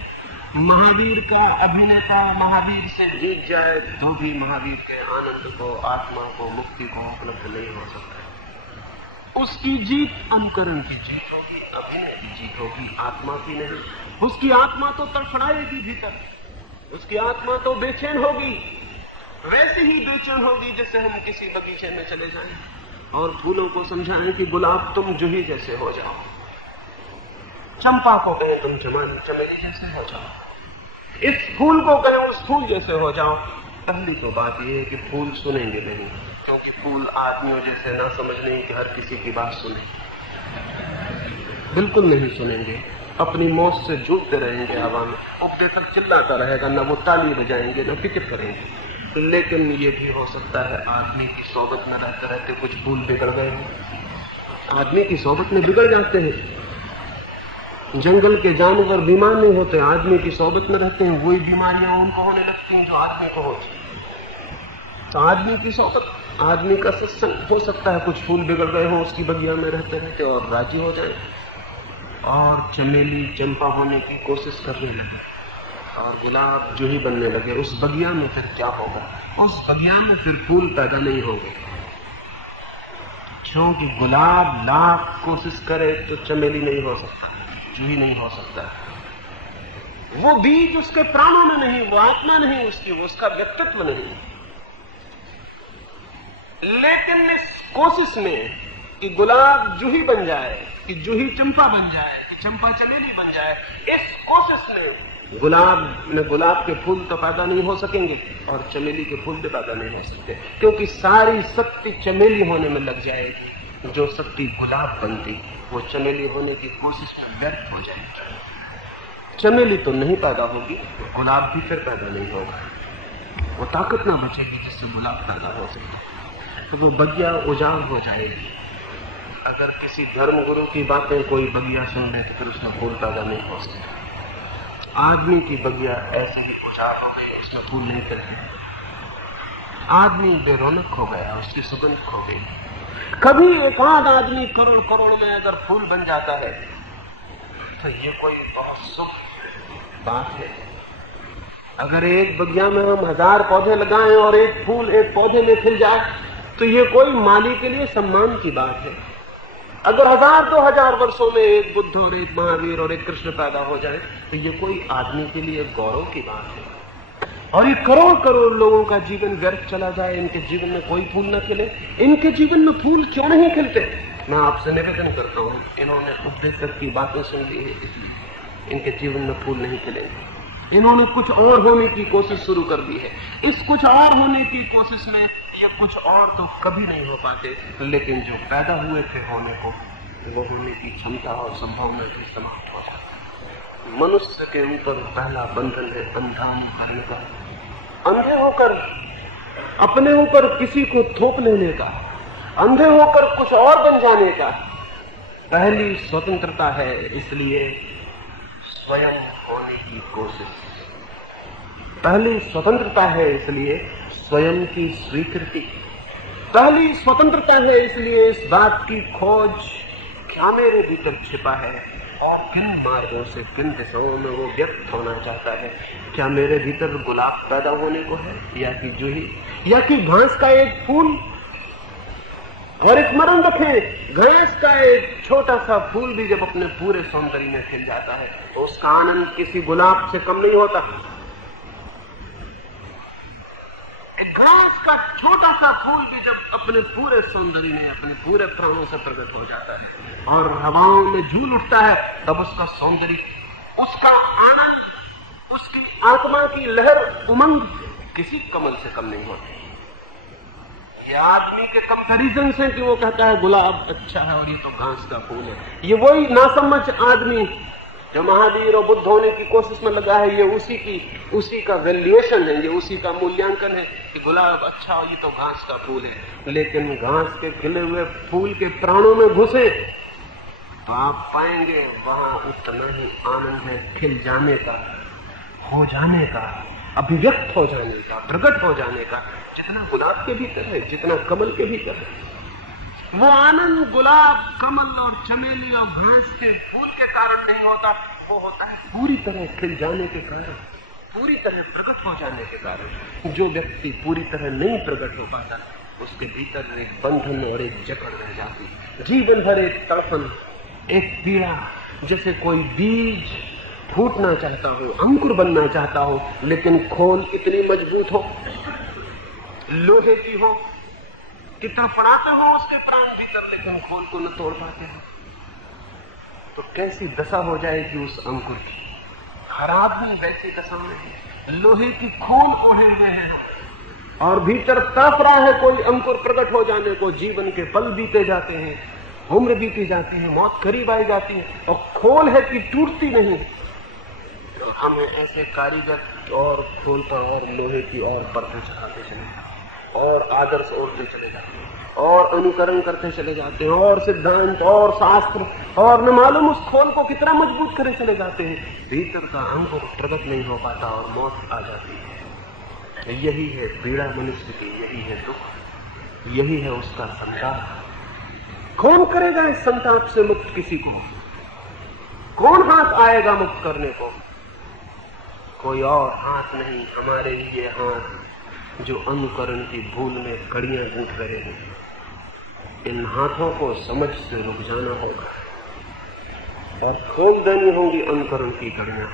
महावीर का अभिनेता महावीर से जीत जाए तो भी महावीर के आनंद को, आत्मा को, मुक्ति को उपलब्ध नहीं हो सकता। उसकी जीत अनुकरण की जीत होगी, अभिनय की जीत होगी, आत्मा की नहीं। उसकी आत्मा तो तड़फड़ाएगी भीतर, उसकी आत्मा तो बेचैन होगी, वैसे ही बेचैन होगी जैसे हम किसी बगीचे में चले जाएं और फूलों को समझाएं कि गुलाब तुम जूही जैसे हो जाओ, चंपा को कहे तुम चमेली जैसे हो जाओ, इस फूल को कहे उस फूल जैसे हो जाओ। पहली तो बात यह है कि फूल सुनेंगे नहीं, क्योंकि फूल आदमियों जैसे ना समझ नहीं कि हर किसी की बात सुने, बिल्कुल नहीं सुनेंगे। अपनी मौत से जूझते रहेंगे हवा में, उपदेशक चिल्लाता रहेगा, न वो ताली बजाएंगे न फिक्र करेंगे। लेकिन ये भी हो सकता है आदमी की सोबत में रहते रहते कुछ फूल बिगड़ गए हों। आदमी की सोबत में बिगड़ जाते हैं। जंगल के जानवर बीमार नहीं होते, आदमी की सोबत में रहते हैं, वही बीमारियां उनको होने लगती हैं जो आदमी को होती। तो आदमी की सोबत, आदमी का सत्संग, हो सकता है कुछ फूल बिगड़ गए हों उसकी बगिया में रहते रहते और राजी हो जाए और चमेली चंपा होने की कोशिश करने लगे और गुलाब जूही बनने लगे। उस बगिया में फिर क्या होगा? उस बगिया में फिर फूल पैदा नहीं होंगे, क्योंकि गुलाब लाख कोशिश करे तो चमेली नहीं हो सकता, जूही नहीं हो सकता। वो बीज उसके प्राणों में नहीं, वो आत्मा नहीं उसकी, वो उसका व्यक्तित्व नहीं। लेकिन इस कोशिश में कि गुलाब जूही बन जाए, कि जूही चंपा बन जाए, कि चंपा चमेली बन जाए, इस कोशिश में गुलाब के फूल तो पैदा नहीं हो सकेंगे और चमेली के फूल भी पैदा नहीं हो सकते, क्योंकि सारी शक्ति चमेली होने में लग जाएगी। जो शक्ति गुलाब बनती वो चमेली होने की कोशिश में व्यर्थ हो जाएगी। चमेली तो नहीं पैदा होगी, गुलाब भी फिर पैदा नहीं होगा, वो ताकत ना बचेगी जिससे गुलाब पैदा हो सके, तो वो बगिया उजाड़ हो जाएगी। अगर किसी धर्म गुरु की बातें कोई बगिया सुन ले तो फिर उसमें फूल पैदा नहीं हो सकता। आदमी की बगिया ऐसे ही उजाड़ हो गई, उसमें फूल नहीं खिले। आदमी बेरौनक हो गया, उसकी सुगंध खो गई। कभी एक आध आदमी करोड़ करोड़ में अगर फूल बन जाता है तो ये कोई बहुत शुभ बात है। अगर एक बगिया में हम 1000 पौधे लगाएं और एक फूल एक पौधे में खिल जाए तो ये कोई माली के लिए सम्मान की बात है। अगर 1000-2000 वर्षों में एक बुद्ध और एक महावीर और एक कृष्ण पैदा हो जाए तो ये कोई आदमी के लिए गौरव की बात है। और ये करोड़ करोड़ लोगों का जीवन व्यर्थ चला जाए, इनके जीवन में कोई फूल न खिले। इनके जीवन में फूल क्यों नहीं खिलते? मैं आपसे निवेदन करता हूँ, इन्होंने उपदेशक की बातें सुन ली है, इसलिए इनके जीवन में फूल नहीं खिलेंगे। इन्होंने कुछ और होने की कोशिश शुरू कर दी है। इस कुछ और होने की कोशिश में ये कुछ और तो कभी नहीं हो पाते, लेकिन जो पैदा हुए थे होने को, वो होने की क्षमता और संभावना भी समाप्त हो जाती। मनुष्य के ऊपर पहला बंधन है अंधानु करने का, अंधे होकर अपने ऊपर किसी को थोप लेने का, अंधे होकर कुछ और बन जाने का। पहली स्वतंत्रता है, इसलिए स्वयं होने की कोशिश। पहली स्वतंत्रता है, इसलिए स्वयं की स्वीकृति। पहली स्वतंत्रता है, इसलिए इस बात की खोज क्या मेरे भीतर छिपा है और किन मार्गों से, किन दिशाओं में वो व्यक्त होना चाहता है। क्या मेरे भीतर गुलाब पैदा होने को है, या कि जूही, या कि घास का एक फूल? और एक स्मरण रखें, घास का एक छोटा सा फूल भी जब अपने पूरे सौंदर्य में खिल जाता है तो उसका आनंद किसी गुलाब से कम नहीं होता। एक घास का छोटा सा फूल भी जब अपने पूरे सौंदर्य में अपने पूरे प्राणों से प्रकट हो जाता है और हवाओं में झूल उठता है, तब उसका सौंदर्य, उसका आनंद, उसकी आत्मा की लहर, उमंग किसी कमल से कम नहीं होती। ये आदमी के कंपैरिजन से कि वो कहता है गुलाब अच्छा है और ये तो घास का फूल है, ये वही नासमझ आदमी जो महावीर और बुद्ध होने की कोशिश में लगा है, ये उसी का वैल्यूएशन है, ये उसी का मूल्यांकन है कि गुलाब अच्छा और ये तो घास का फूल है। लेकिन घास के खिले हुए फूल के प्राणों में घुसे तो आप पाएंगे वहां उतना ही आनंद है, खिल जाने का, हो जाने का, अभिव्यक्त हो जाने का, प्रकट हो जाने का, जितना गुलाब के भीतर है, जितना कमल के भीतर है। वो आनंद गुलाब, कमल और चमेली और घास के फूल के कारण नहीं होता, वो होता है पूरी तरह खिल जाने के कारण, पूरी तरह प्रकट हो जाने के कारण। जो व्यक्ति पूरी तरह नहीं प्रकट हो पाता, उसके भीतर एक बंधन और एक जकड़ रह जाती, जीवन भर एक तड़पन, एक पीड़ा, जैसे कोई बीज फूटना चाहता हो, अंकुर बनना चाहता हो, लेकिन खोल इतनी मजबूत हो, लोहे की हो, कितना पड़ाते हो उसके प्राण भीतर, लेकिन खोल को न तोड़ पाते हो, तो कैसी दशा हो जाएगी उस अंकुर की। हर आदमी वैसी दशा में है, लोहे की खोल ओढ़े हुए हैं और भीतर तड़प रहा है कोई अंकुर प्रकट हो जाने को। जीवन के पल बीते जाते हैं, उम्र बीती जाती है, मौत करीब आई जाती है और खोल है कि टूटती नहीं। तो हम ऐसे कारीगर और खोल पर और लोहे की और परतें चढ़ाते चले जाते और आदर्श ओढ़ते चले जाते हैं और अनुकरण करते चले जाते हैं और सिद्धांत और शास्त्र और न मालूम उस खोल को कितना मजबूत करे चले जाते हैं। भीतर का अंकुर प्रकट नहीं हो पाता और मौत आ जाती है। यही है पीड़ा मनुष्य की, यही है दुख, यही है उसका संताप। कौन करेगा इस संताप से मुक्त किसी को? कौन हाथ आएगा मुक्त करने को? कोई और हाथ नहीं, हमारे ही ये हाथ जो अनुकरण की भूल में कड़ियां गूंथ रहे हैं। इन हाथों को समझ से रुक जाना होगा और खोल देनी होंगी अनुकरण की कड़ियां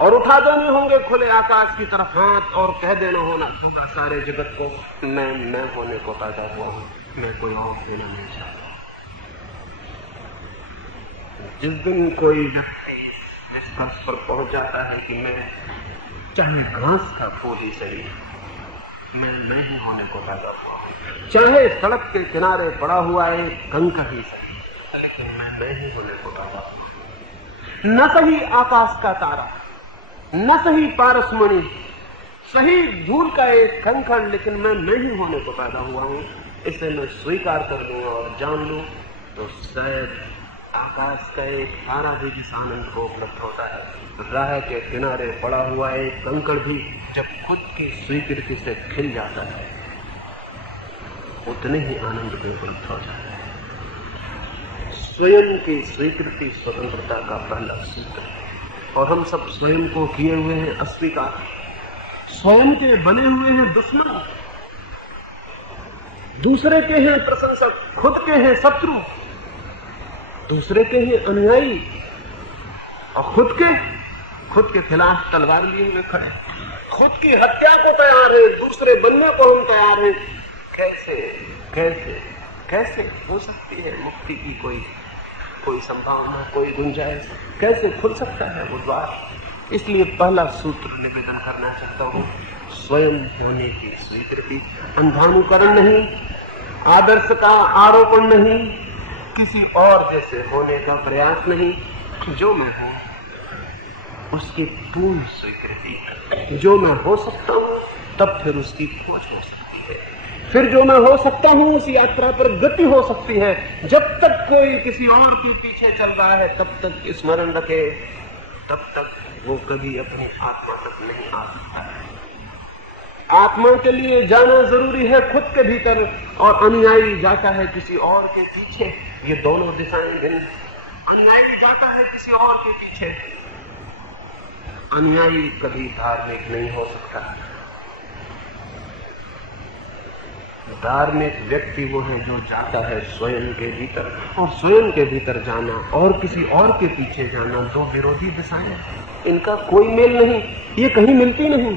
और उठा देने होंगे खुले आकाश की तरफ हाथ और कह देना होगा सारे जगत को, मैं होने को पैदा हुआ हूं, मैं कोई और देना नहीं चाहता। जिस दिन कोई व्यक्ति निष्कर्ष पर पहुंच जाता है कि मैं चाहे घास का फूल ही सही, मैं ही होने को पैदा हुआ हूं, चाहे सड़क के किनारे पड़ा हुआ एक कंकर ही सही, लेकिन मैं ही होने को पैदा हुआ। न सही आकाश का तारा, न सही पारसमणि, सही धूल का एक कंकड़, लेकिन मैं ही होने को पैदा हुआ हूं। इसे मैं स्वीकार कर लूं और जान लूं तो शायद आकाश का एक तारा भी जिस आनंद को उपलब्ध होता है, राह के किनारे पड़ा हुआ एक कंकड़ भी जब खुद की स्वीकृति से खिल जाता है, उतने ही आनंद में उपलब्ध हो जाता है। स्वयं की स्वीकृति स्वतंत्रता का पहला सूत्र है और हम सब स्वयं को किए हुए हैं अस्वीकार, स्वयं के बने हुए हैं दुश्मन, दूसरे के हैं प्रशंसक, खुद के हैं शत्रु, दूसरे के हैं अनुयायी और खुद के खिलाफ तलवार लिए हुए खड़े, खुद की हत्या को तैयार है, दूसरे बनने को हम तैयार हैं। कैसे कैसे कैसे हो सकती है मुक्ति की कोई संभावना, कोई गुंजाइश? कैसे खुल सकता है वो द्वार? इसलिए पहला सूत्र निवेदन करना चाहता हूं, स्वयं होने की स्वीकृति, अंधानुकरण नहीं, आदर्श का आरोपण नहीं, किसी और जैसे होने का प्रयास नहीं। जो मैं हूं उसकी पूर्ण स्वीकृति, जो मैं हो सकता हूं तब फिर उसकी खोज हो सकती है, फिर जो मैं हो सकता हूं उस यात्रा पर गति हो सकती है। जब तक कोई किसी और के पीछे चल रहा है तब तक स्मरण रखे, तब तक वो कभी अपनी आत्मा तक नहीं आ सकता है। आत्मा के लिए जाना जरूरी है खुद के भीतर, और अनुयायी जाता है किसी और के पीछे। ये दोनों दिशाएं भिन्न। अनुयायी जाता है किसी और के पीछे। अनुयायी कभी धार्मिक नहीं हो सकता। धार्मिक व्यक्ति वो है जो जाता है स्वयं के भीतर, और स्वयं के भीतर जाना और किसी और के पीछे जाना दो विरोधी दिशाएं हैं। इनका कोई मेल नहीं, ये कहीं मिलती नहीं।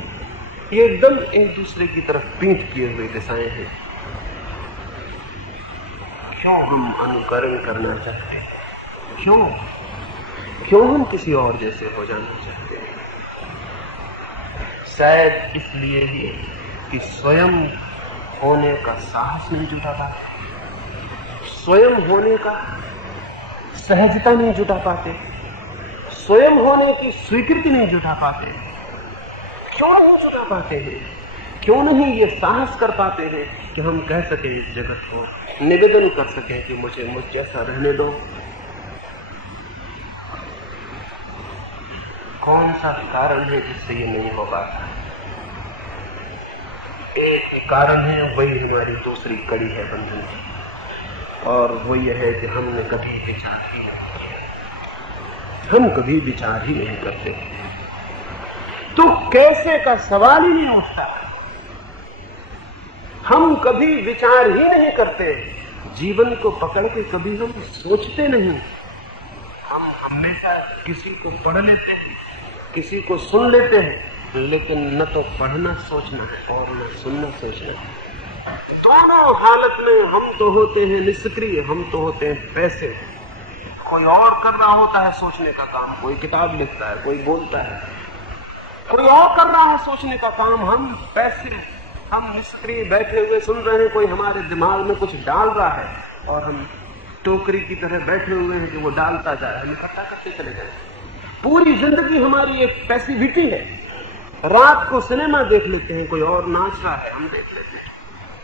ये एकदम एक दूसरे की तरफ पीठ किए हुए दिशाएं हैं। क्यों हम अनुकरण करना चाहते हैं? क्यों हम किसी और जैसे हो जाना चाहते हैं? शायद इसलिए ही कि स्वयं होने का साहस नहीं जुटा पाते, स्वयं होने का सहजता नहीं जुटा पाते, स्वयं होने की स्वीकृति नहीं जुटा पाते। क्यों नहीं जुटा पाते हैं? क्यों नहीं ये साहस कर पाते हैं कि हम कह सकें इस जगत को, निवेदन कर सकें कि मुझे मुझ जैसा रहने दो? कौन सा कारण है जिससे ये नहीं हो पाता? एक ही कारण है, वही हमारी दूसरी कड़ी है बंधन की, और वो ये है कि हमने कभी विचार ही नहीं किया। हम कभी विचार ही नहीं करते, तो कैसे का सवाल ही नहीं उठता। हम कभी विचार ही नहीं करते, जीवन को पकड़ के कभी हम सोचते नहीं। हम हमेशा किसी को पढ़ लेते हैं, किसी को सुन लेते हैं, लेकिन न तो पढ़ना सोचना है और न सुनना सोचना है। दोनों हालत में हम तो होते हैं निष्क्रिय, हम तो होते हैं पैसे। कोई और कर रहा होता है सोचने का काम, कोई किताब लिखता है, कोई बोलता है, कोई और कर रहा है सोचने का काम। हम पैसे, हम निष्क्रिय बैठे हुए सुन रहे हैं, कोई हमारे दिमाग में कुछ डाल रहा है और हम टोकरी की तरह बैठे हुए हैं कि वो डालता जाए, हम इकट्ठा करते चले जाए। पूरी जिंदगी हमारी एक पैसिविटी है। रात को सिनेमा देख लेते हैं, कोई और नाच रहा है, हम देख लेते हैं।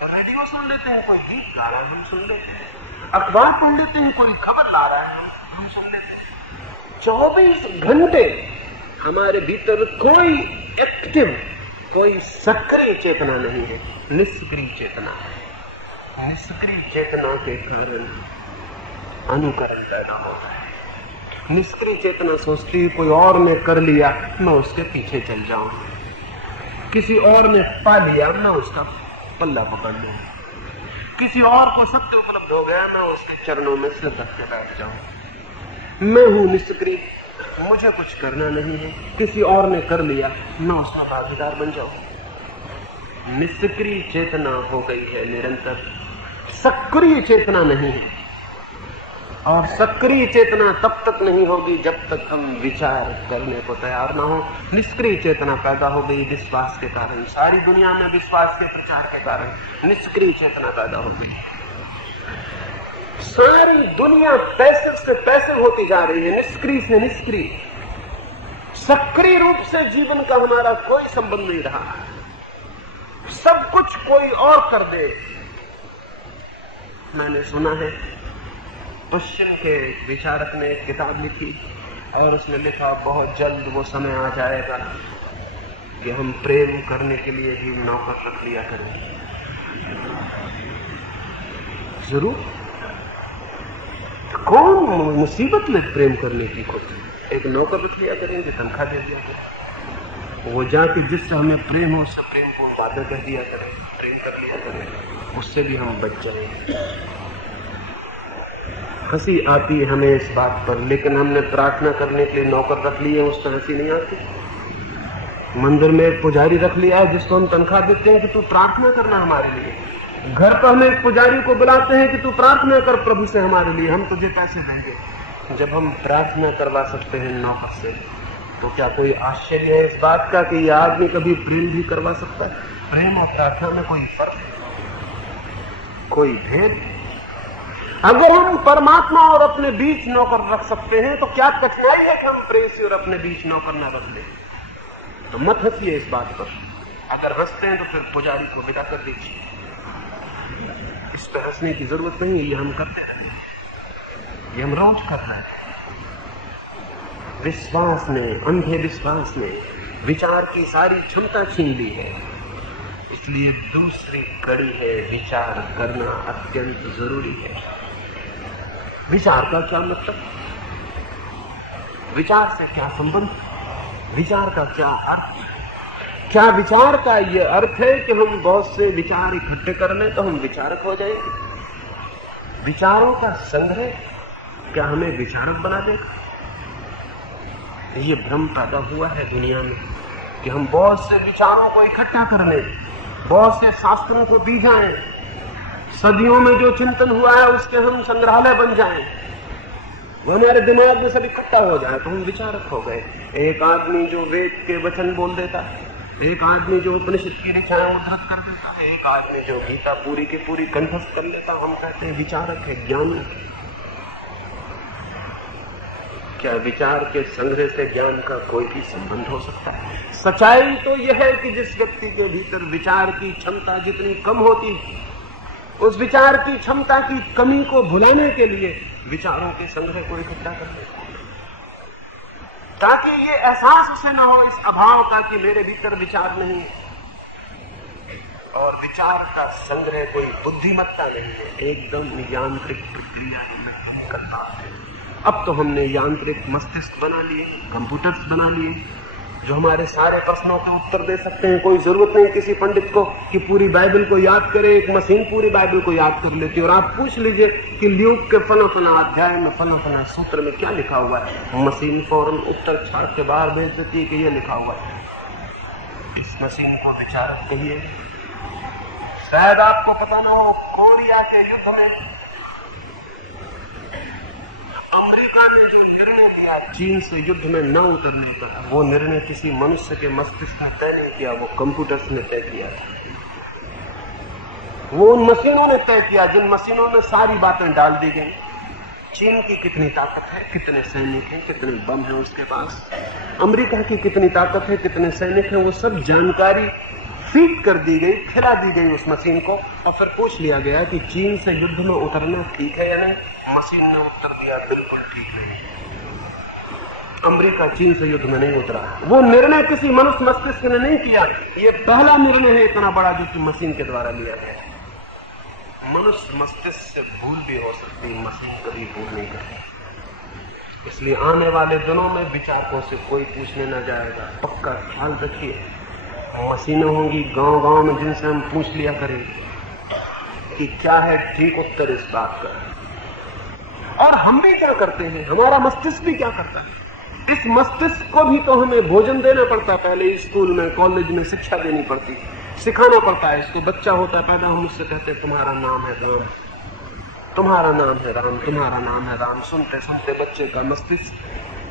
रेडियो सुन लेते हैं, कोई गीत गा रहा है, हम सुन लेते हैं। अखबार पढ़ लेते हैं, कोई खबर ला रहा है, हम सुन लेते हैं। 24 घंटे हमारे भीतर कोई एक्टिव, कोई सक्रिय चेतना नहीं है, निष्क्रिय चेतना है। निष्क्रिय चेतना के कारण अनुकरण पैदा होता है। निष्क्रिय चेतना सोचती है कोई और ने कर लिया, मैं उसके पीछे चल जाऊं, किसी और ने पा लिया, मैं उसका पल्ला पकड़ लूं, किसी और को सत्य उपलब्ध हो गया, मैं उसके चरणों में सिर रख के बैठ जाऊं। मैं हूं निष्क्रिय, मुझे कुछ करना नहीं है, किसी और ने कर लिया, मैं उसका भागीदार बन जाऊं। निष्क्रिय चेतना हो गई है निरंतर, सक्रिय चेतना नहीं है। और सक्रिय चेतना तब तक नहीं होगी जब तक हम विचार करने को तैयार ना हो। निष्क्रिय चेतना पैदा हो गई विश्वास के कारण, सारी दुनिया में विश्वास के प्रचार के कारण निष्क्रिय चेतना पैदा हो गई। सारी दुनिया पैसे से पैसे होती जा रही है, निष्क्रिय से निष्क्रिय। सक्रिय रूप से जीवन का हमारा कोई संबंध नहीं रहा, सब कुछ कोई और कर दे। मैंने सुना है पश्चिम के विचारक ने एक किताब लिखी और उसने लिखा बहुत जल्द वो समय आ जाएगा कि हम प्रेम करने के लिए भी नौकर रख लिया करेंगे। जरूर, कौन मुसीबत में प्रेम करने की खुद एक नौकर रख लिया करेंगे, तनख्वाह दे दिया करें, वो जाके जिससे हमें प्रेम हो उससे प्रेमपूर्ण बातें कह दिया करें, प्रेम कर लिया करें, उससे भी हम बच जाएंगे। हंसी आती है हमें इस बात पर, लेकिन हमने प्रार्थना करने के लिए नौकर रख लिए, उस पर हंसी नहीं आती। मंदिर में एक पुजारी रख लिया है जिसको हम तनख्वाह देते हैं कि तू प्रार्थना करना हमारे लिए। घर पर हम एक पुजारी को बुलाते हैं कि तू प्रार्थना कर प्रभु से हमारे लिए, हम तुझे पैसे देंगे। जब हम प्रार्थना करवा सकते हैं नौकर से, तो क्या कोई आश्चर्य है इस बात का कि यह आदमी कभी प्रेम भी करवा सकता है? प्रेम और प्रार्थना में कोई फर्क, कोई भेद? अगर हम परमात्मा और अपने बीच नौकर रख सकते हैं तो क्या कठिनाई है कि हम प्रेसी और अपने बीच नौकर ना रख लें? तो मत हंसिए इस बात पर। अगर हंसते हैं तो फिर पुजारी को विदा कर दीजिए, इस पर हंसने की जरूरत नहीं है। ये हम करते हैं, ये हम रोज कर रहे हैं। विश्वास ने, अंधे विश्वास ने विचार की सारी क्षमता छीन ली है। इसलिए दूसरी कड़ी है, विचार करना अत्यंत जरूरी है। विचार का क्या मतलब? विचार से क्या संबंध? विचार का क्या अर्थ? क्या विचार का यह अर्थ है कि हम बहुत से विचार इकट्ठे कर लें तो हम विचारक हो जाएंगे? विचारों का संग्रह क्या हमें विचारक बना देगा? ये भ्रम पैदा हुआ है दुनिया में। कि हम बहुत से विचारों को इकट्ठा कर लें, बहुत से शास्त्रों को पी जाएं, सदियों में जो चिंतन हुआ है उसके हम संग्रहालय बन जाएं, वो हमारे दिमाग में सब इकट्ठा हो जाए तो हम विचारक हो गए। एक आदमी जो वेद के वचन बोल देता है, एक आदमी जो उपनिषद की ऋचाएं उद्धृत कर देता है, एक आदमी जो गीता पूरी की पूरी कंठस्थ कर लेता, हम कहते हैं विचारक है, ज्ञानी है। क्या विचार के संग्रह से ज्ञान का कोई भी संबंध हो सकता है? सच्चाई तो यह है कि जिस व्यक्ति के भीतर विचार की क्षमता जितनी कम होती है, उस विचार की क्षमता की कमी को भुलाने के लिए विचारों के संग्रह को इकट्ठा कर लेता है, ताकि ये एहसास उसे न हो इस अभाव का कि मेरे भीतर विचार नहीं है। और विचार का संग्रह कोई बुद्धिमत्ता नहीं है, एकदम यांत्रिक प्रक्रिया में करता है। अब तो हमने यांत्रिक मस्तिष्क बना लिए, कंप्यूटर्स बना लिए, जो हमारे सारे प्रश्नों के उत्तर दे सकते हैं। कोई जरूरत नहीं किसी पंडित को कि पूरी बाइबल को याद करे, एक मशीन पूरी बाइबल को याद कर लेती है। और आप पूछ लीजिए कि ल्यूक के फला फला अध्याय में फला फला सूत्र में क्या लिखा हुआ है, मशीन फौरन उत्तर छाप के बाहर भेज देती है कि ये लिखा हुआ है। इस मशीन को विचारक कहिए। शायद आपको पता ना हो, कोरिया के युद्ध में अमेरिका ने जो निर्णय लिया चीन से युद्ध में न उतरने का, वो निर्णय किसी मनुष्य के मस्तिष्क ने तय नहीं किया, वो कंप्यूटर्स ने तय किया था। वो उन मशीनों ने तय किया जिन मशीनों में सारी बातें डाल दी गई। चीन की कितनी ताकत है, कितने सैनिक हैं, कितने बम हैं उसके पास, अमेरिका की कितनी ताकत है, कितने सैनिक हैं, वो सब जानकारी फीड कर दी गई, खिला दी गई उस मशीन को। और फिर पूछ लिया गया कि चीन से युद्ध में उतरना ठीक है या नहीं। मशीन ने उत्तर दिया बिल्कुल ठीक नहीं, अमेरिका चीन से युद्ध में नहीं उतरा। वो निर्णय किसी मनुष्य मस्तिष्क ने नहीं किया, ये पहला निर्णय है इतना बड़ा जो कि मशीन के द्वारा लिया गया। मनुष्य मस्तिष्क से भूल भी हो सकती, मशीन कभी भूल नहीं करती। इसलिए आने वाले दिनों में विचारकों से कोई पूछने न जाएगा, पक्का ख्याल रखिए। मशीनें होंगी गांव गांव में जिनसे हम पूछ लिया करें कि क्या है ठीक उत्तर इस बात का। और हम भी क्या करते हैं, हमारा मस्तिष्क भी क्या करता है। इस मस्तिष्क को भी तो हमें भोजन देना पड़ता है, पहले स्कूल में कॉलेज में शिक्षा देनी पड़ती, सिखाना पड़ता है इसको। बच्चा होता है पैदा, हम उससे कहते हैं तुम्हारा नाम है राम, तुम्हारा नाम है राम, तुम्हारा नाम है राम। सुनते सुनते बच्चे का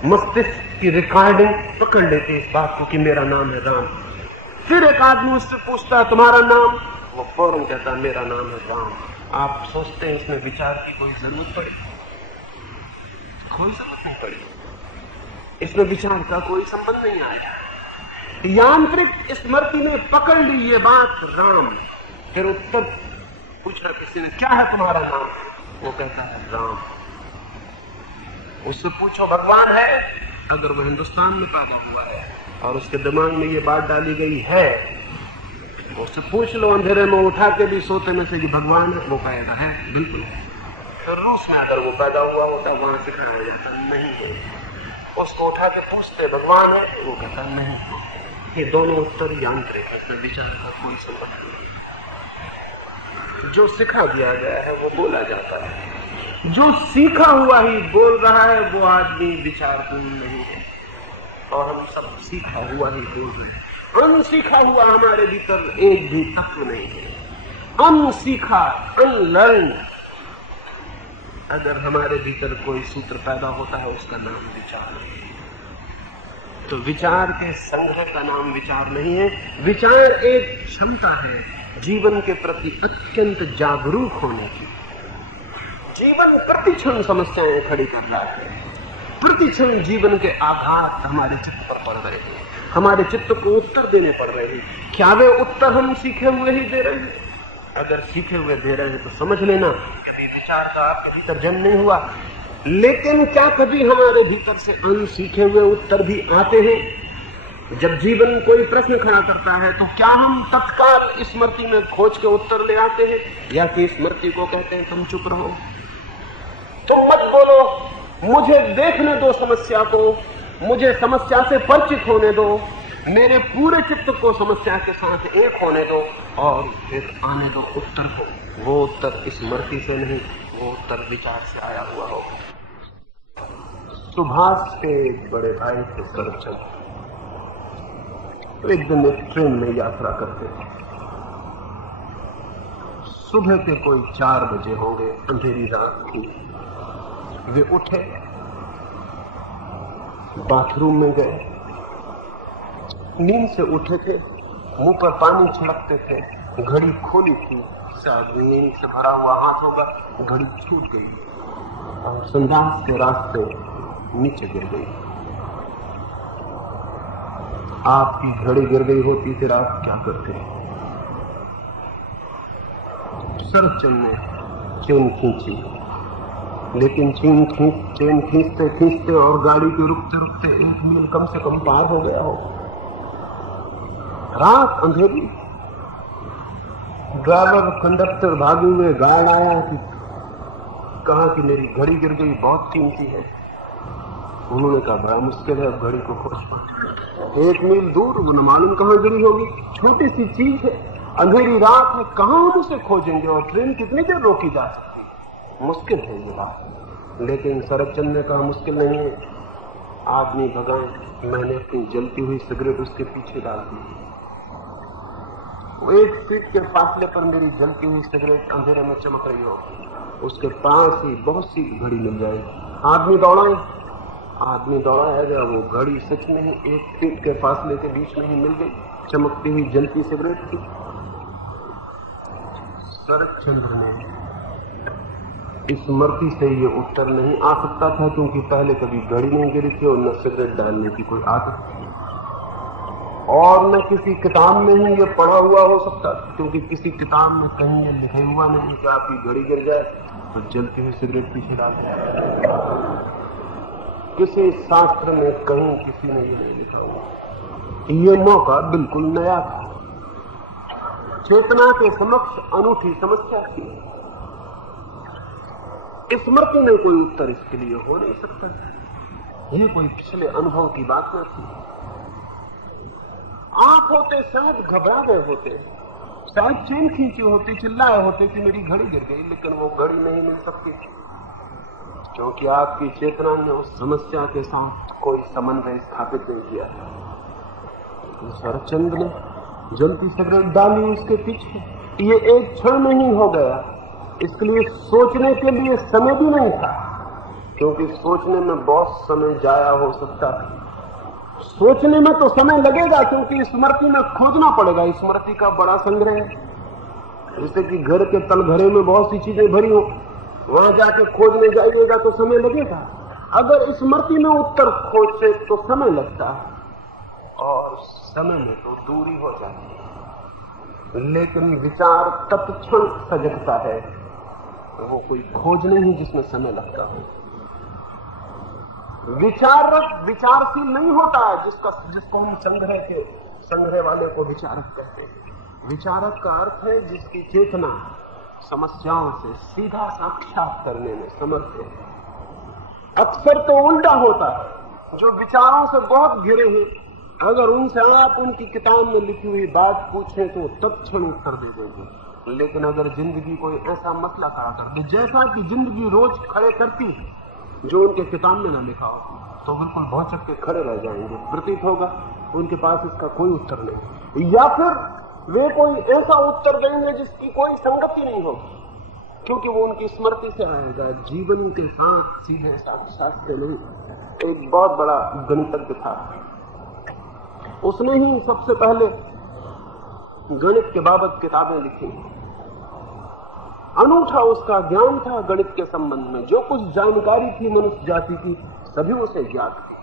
मस्तिष्क की रिकॉर्डिंग पकड़ लेती है इस बात को कि मेरा नाम है राम। फिर एक आदमी उससे पूछता है तुम्हारा नाम, वो फौरन कहता है मेरा नाम है राम। आप सोचते हैं इसमें विचार की कोई जरूरत पड़ी? कोई जरूरत नहीं पड़ी, इसमें विचार का कोई संबंध नहीं आया। यांत्रिक स्मृति ने पकड़ ली ये बात राम। फिर उत्तर पूछ रहा किसी ने क्या है तुम्हारा नाम, वो कहता है राम। उससे पूछो भगवान है, अगर वो हिंदुस्तान में पैदा हुआ है और उसके दिमाग में ये बात डाली गई है, उससे पूछ लो अंधेरे में उठा के भी सोते में से कि भगवान है, वो कहेगा है, बिल्कुल है। फिर रूस में अगर वो पैदा हुआ होता, वहां सिखाया जाता नहीं है, उसको उठा के पूछते भगवान है, वो कहता नहीं। ये दोनों उत्तर यांत्रिक है, इसमें विचार का कोई संबंध नहीं। जो सिखा दिया गया है वो बोला जाता है, जो सीखा हुआ ही बोल रहा है वो आदमी विचारपूर्ण नहीं है। और हम सब सीखा हुआ ही बोल रहे हैं, अनसीखा हुआ हमारे भीतर एक भी तत्व नहीं है। अनसीखा, अनलर्न, अगर हमारे भीतर कोई सूत्र पैदा होता है उसका नाम विचार है। तो विचार के संग्रह का नाम विचार नहीं है। विचार एक क्षमता है जीवन के प्रति अत्यंत जागरूक होने की। जीवन प्रतिक्षण समस्याएं खड़ी कर रहा है, प्रतिक्षण जीवन के आघात हमारे चित्त पर पड़ रहे हैं, हमारे चित्त को उत्तर देने पड़ रहे हैं। क्या वे उत्तर हम सीखे हुए ही दे रहे हैं? अगर सीखे हुए दे रहे हैं तो समझ लेना कभी विचार का आपके भीतर जन्म नहीं हुआ। लेकिन क्या कभी हमारे भीतर से अनसीखे हुए उत्तर भी आते हैं? जब जीवन कोई प्रश्न खड़ा करता है तो क्या हम तत्काल स्मृति में खोज के उत्तर ले आते हैं, या कि स्मृति को कहते हैं तुम चुप रहो, तुम मत बोलो, मुझे देखने दो समस्या को, मुझे समस्या से परिचित होने दो, मेरे पूरे चित्त को समस्या के साथ एक होने दो और फिर आने दो उत्तर को। वो उत्तर स्मृति से नहीं, वो उत्तर विचार से आया हुआ होगा। सुभाष के बड़े भाई थे करमचंद, एक दिन एक ट्रेन में यात्रा करते थे। सुबह के कोई 4 बजे होंगे, अंधेरी रात थी। वे उठे, बाथरूम में गए, नींद से उठे थे, मुंह पर पानी छिड़कते थे, घड़ी खोली थी, शायद नींद से भरा हुआ हाथ होगा, घड़ी छूट गई और संदास के रास्ते नीचे गिर गई। आपकी घड़ी गिर गई होती फिर आप क्या करते? शरदचंद्र ने चेन खींची, लेकिन चेन खींचते खींचते और गाड़ी के रुकते रुकते 1 मील कम से कम पार हो गया हो। रात अंधेरी, ड्राइवर कंडक्टर भागे हुए, गार्ड आया कि कहा कि मेरी घड़ी गिर गई, बहुत कीमती है। उन्होंने कहा बड़ा मुश्किल है अब घड़ी को खोज पाना। 1 मील दूर, वो न मालूम कहाँ गिरी होगी, छोटी सी चीज है, अंधेरी रात है, कहाँ हम उसे खोजेंगे और ट्रेन कितनी देर रोकी जा सकती है? मुश्किल है ये बात। लेकिन शरदचंद्र ने कहा मुश्किल नहीं है, आदमी भगाए। मैंने अपनी जलती हुई सिगरेट उसके पीछे डाल दी। वो 1 फीट के फासले पर मेरी जलती हुई सिगरेट अंधेरे में चमक रही हो, उसके पास ही बहुत सी घड़ी मिल जाएगी। आदमी दौड़ाया गया, वो घड़ी सच में ही 1 फीट के फासले के बीच में ही मिल गई, चमकती हुई जलती सिगरेट थी। शरदचंद्र ने स्मृति से ये उत्तर नहीं आ सकता था, क्योंकि पहले कभी घड़ी नहीं गिरी थी और न सिगरेट डालने की कोई आदत थी, और न किसी किताब में ही ये पढ़ा हुआ हो सकता, क्योंकि किसी किताब में कहीं ये लिखा हुआ नहीं कि आपकी घड़ी गिर जाए तो जलती हुई सिगरेट पीछे डाल दें। किसी शास्त्र में कहीं किसी ने ये नहीं लिखा हुआ। ये मौका बिल्कुल नया था, चेतना के समक्ष अनूठी समस्या थी। स्मृति में कोई उत्तर इसके लिए हो नहीं सकता, ये कोई पिछले अनुभव की बात न थी। आप होते शायद घबरा गए होते, शायद चेन खींची होती, चिल्लाए होते कि मेरी घड़ी गिर गई, लेकिन वो घड़ी नहीं मिल सकती, क्योंकि आपकी चेतना ने उस समस्या के साथ कोई समन्वय स्थापित नहीं किया। शरदचंद्र ने जलती सिगरेट डाली उसके पीछे, ये एक क्षण में ही हो गया, इसके लिए सोचने के लिए समय भी नहीं था, क्योंकि सोचने में बहुत समय जाया हो सकता था। सोचने में तो समय लगेगा, क्योंकि स्मृति में खोजना पड़ेगा। स्मृति का बड़ा संग्रह है, जैसे कि घर के तलघरे में बहुत सी चीजें भरी हो, वहां जाके खोजने जाइएगा तो समय लगेगा। अगर स्मृति में उत्तर खोजे तो समय लगता है, और समय में तो दूरी हो जाती है। लेकिन विचार तत्क्षण सजगता है, वो कोई खोज नहीं जिसमें समय लगता हो। विचारक विचारशील नहीं होता है, जिसको हम संग्रह वाले को विचारक कहते हैं। विचारक का अर्थ है जिसकी चेतना समस्याओं से सीधा साक्षात करने में समर्थ है। अक्सर तो उल्टा होता है, जो विचारों से बहुत घिरे हैं, अगर उनसे आप उनकी किताब में लिखी हुई बात पूछें तो तत्क्षण उत्तर दे देंगे। लेकिन अगर जिंदगी कोई ऐसा मसला खड़ा कर दे, जैसा कि जिंदगी रोज खड़े करती है, जो उनके किताब में ना लिखा हो, तो बिल्कुल भौचक के खड़े रह जाएंगे। प्रतीत होगा उनके पास इसका कोई उत्तर नहीं, या फिर वे कोई ऐसा उत्तर देंगे जिसकी कोई संगति नहीं होगी, क्योंकि वो उनकी स्मृति से आएगा, जीवन के साथ सीधे साक्षात से नहीं। एक बहुत बड़ा गणितज्ञ था, उसने ही सबसे पहले गणित के बाबत किताबें लिखी। अनूठा उसका ज्ञान था गणित के संबंध में, जो कुछ जानकारी थी मनुष्य जाति की सभी उसे ज्ञात थी।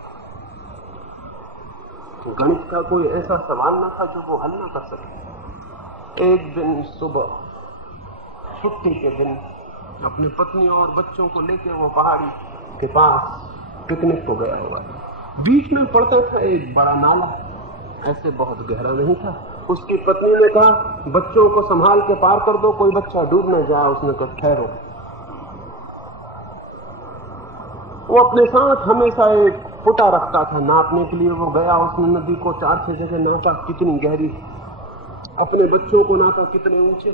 गणित का कोई ऐसा सवाल न था जो वो हल न कर सके। एक दिन सुबह छुट्टी के दिन अपनी पत्नी और बच्चों को लेकर वो पहाड़ी के पास पिकनिक को गया हुआ था। बीच में पड़ता था एक बड़ा नाला, ऐसे बहुत गहरा नहीं था। उसकी पत्नी ने कहा बच्चों को संभाल के पार कर दो, कोई बच्चा डूब न जाए। उसने कहा ठहरो। वो अपने साथ हमेशा एक फुटा रखता था नापने के लिए। वो गया, उसने नदी को 4-6 जगह नापा कितनी गहरी, अपने बच्चों को नापा कितने ऊंचे,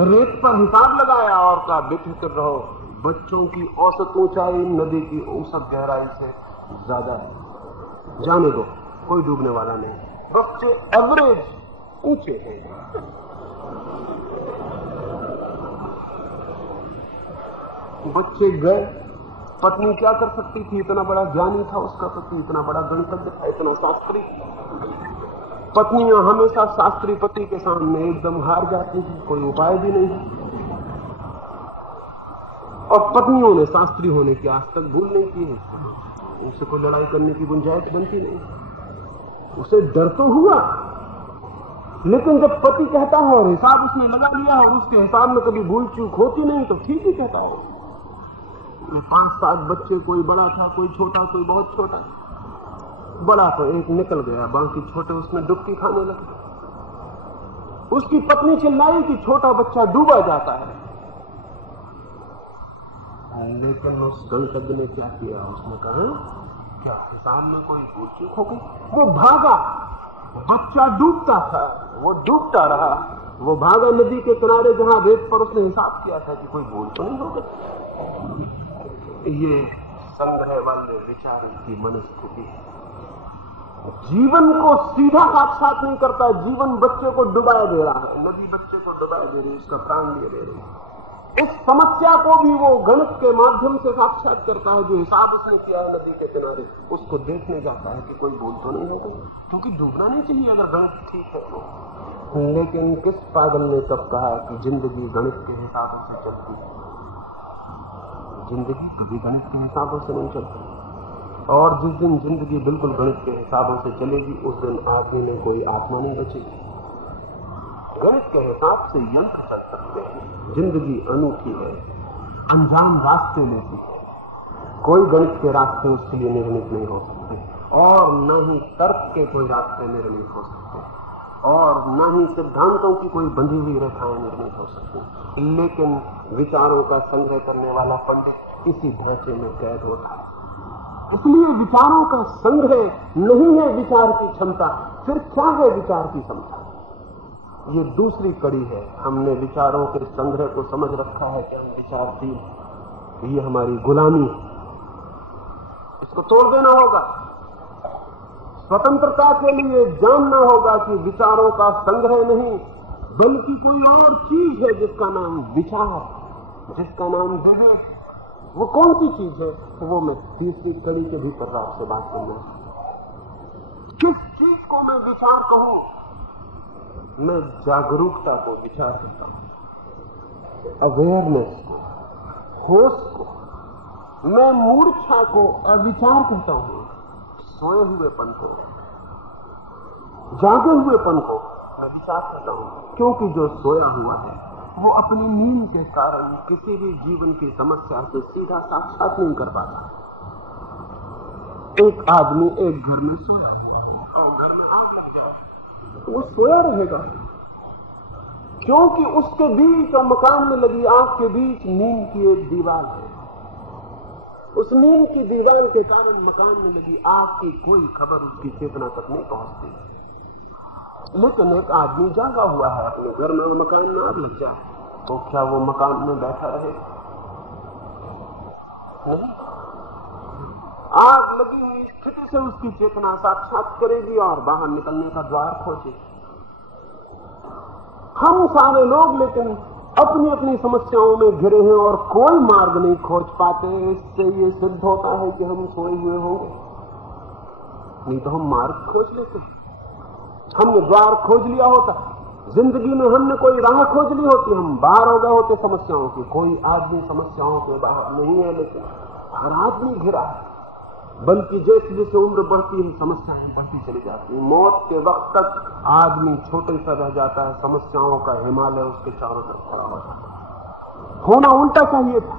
रेत पर हिसाब लगाया और कहा बेफिक्र रहो, बच्चों की औसत ऊंचाई नदी की औसत गहराई से ज्यादा है, जाने दो, कोई डूबने वाला नहीं। बच्चे एवरेज ऊंचे हैं। बच्चे गए, पत्नी क्या कर सकती थी? इतना बड़ा ज्ञानी था उसका पति, इतना बड़ा गणितज्ञ था, इतना शास्त्री। पत्नियां हमेशा शास्त्री पति के सामने एकदम हार जाती थी, कोई उपाय भी नहीं। और पत्नियों ने शास्त्री होने की आज तक भूल नहीं की है, उनसे कोई लड़ाई करने की गुंजाइश बनती नहीं। उसे डर तो हुआ, लेकिन जब पति कहता है और हिसाब उसने लगा लिया और उसके हिसाब में कभी भूल चूक होती नहीं तो ठीक ही कहता हो। 5-7 बच्चे, कोई बड़ा था, कोई छोटा, कोई बहुत छोटा। बड़ा तो एक निकल गया, बाकी छोटे उसमें डुबकी खाने लगे। उसकी पत्नी चिल्लाई कि छोटा बच्चा डूबा जाता है, लेकिन उस गणितज्ञ ने क्या किया? उसने कहा क्या हिसाब में कोई भूल चूक हो गई? वो भागा, बच्चा डूबता था, वो डूबता रहा। वो भागा नदी के किनारे जहां रेत पर उसने हिसाब किया था कि कोई भूल तो नहीं हो गई। ये संग्रह वाले विचार की मनस्थिति है। जीवन को सीधा साक्षात नहीं करता, जीवन बच्चे को डुबाए दे रहा है, नदी बच्चे को डुबाए दे रही है, उसका प्राण लिए दे रही है। इस समस्या को भी वो गणित के माध्यम से साक्षात करता है। जो हिसाब उसने किया है नदी के किनारे, उसको देखने जाता है कि कोई भूल तो नहीं हो गई, क्योंकि डूबना नहीं चाहिए अगर गणित ठीक है तो। लेकिन किस पागल ने तब कहा कि जिंदगी गणित के हिसाबों से चलती है? जिंदगी कभी गणित के हिसाबों से नहीं चलती। और जिस दिन जिंदगी बिल्कुल गणित के हिसाबों से चलेगी, उस दिन आदमी में कोई आत्मा नहीं बचेगी। गणित के हिसाब से यंत्र चल सकते हैं, जिंदगी अनूठी है, अनजान रास्ते लेती है। कोई गणित के रास्ते उसके लिए निर्मित नहीं हो सकते, और न ही तर्क के कोई रास्ते निर्मित हो सकते, और न ही सिद्धांतों की कोई बंधी हुई रेखाएं निर्मित हो सकती। लेकिन विचारों का संग्रह करने वाला पंडित इसी ढांचे में कैद होता है। इसलिए विचारों का संग्रह नहीं है विचार की क्षमता। फिर क्या है विचार की क्षमता? ये दूसरी कड़ी है। हमने विचारों के संग्रह को समझ रखा है कि हम विचारशील, ये हमारी गुलामी है, इसको तोड़ देना होगा। स्वतंत्रता के लिए जानना होगा कि विचारों का संग्रह नहीं, बल्कि कोई और चीज है जिसका नाम विचार, जिसका नाम विवेक। वो कौन सी चीज है? वो मैं तीसरी कड़ी के भीतर आपसे बात करना। किस चीज को मैं विचार कहूं? मैं जागरूकता को विचार करता हूं, अवेयरनेस को, होश को। मैं मूर्छा को अविचार करता हूं, सोए हुएपन को, जागे हुएपन को मैं विचार करता हूं। क्योंकि जो सोया हुआ है वो अपनी नींद के कारण किसी भी जीवन की समस्या से सीधा साक्षात नहीं कर पाता। एक आदमी एक घर में सोया हुआ है, घर में आग लग जाए तो वो सोया रहेगा, क्योंकि उसके बीच और मकान में लगी आग के बीच नींद की एक दीवार है। उस नींद की दीवार के कारण मकान में लगी आग की कोई खबर उसकी चेतना तक नहीं पहुंचती। लेकिन एक आदमी जागा हुआ है अपने घर में, मकान में आग लग जाए तो क्या वो मकान में बैठा रहेगा? नहीं। आग लगी हुई स्थिति से उसकी चेतना साक्षात करेगी और बाहर निकलने का द्वार खोजेगी। हम सारे लोग लेकिन अपनी अपनी समस्याओं में घिरे हैं और कोई मार्ग नहीं खोज पाते। इससे ये सिद्ध होता है कि हम सोए हुए होंगे, नहीं तो हम मार्ग खोज लेते। हमने द्वार खोज लिया होता, जिंदगी में हमने कोई राह खोज ली होती, हम बाहर हो गए होते समस्याओं की। कोई आदमी समस्याओं के बाहर नहीं है, लेकिन हर आदमी घिरा है। बल्कि जैसे जैसे उम्र बढ़ती है समस्याएं बढ़ती चली जाती है। मौत के वक्त तक आदमी छोटे सा रह जाता है, समस्याओं का हिमालय उसके चारों तरफ खड़ा हो जाता है। होना उल्टा चाहिए था।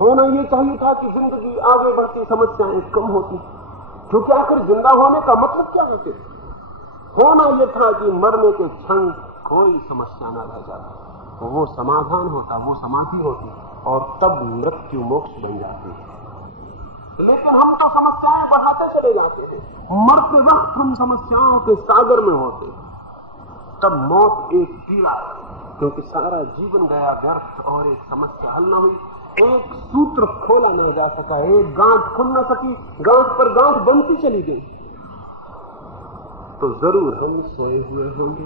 होना ये चाहिए था कि जिंदगी आगे बढ़ती, समस्याएं कम होती, क्योंकि आखिर जिंदा होने का मतलब क्या है? होना यह था कि मरने के क्षण कोई समस्या न रह जाती, वो समाधान होता, वो समाधि होती, और तब मृत्यु मोक्ष बन जाती है। लेकिन हम तो समस्याएं बढ़ाते चले जाते थे। मरते वक्त हम समस्याओं के सागर में होते, तब मौत एक पीड़ा, क्योंकि सारा जीवन गया व्यर्थ और एक समस्या हल न हुई, एक सूत्र खोला न जा सका, एक गांठ खुल न सकी, गांठ पर गांठ बनती चली गई। तो जरूर हम सोए हुए होंगे।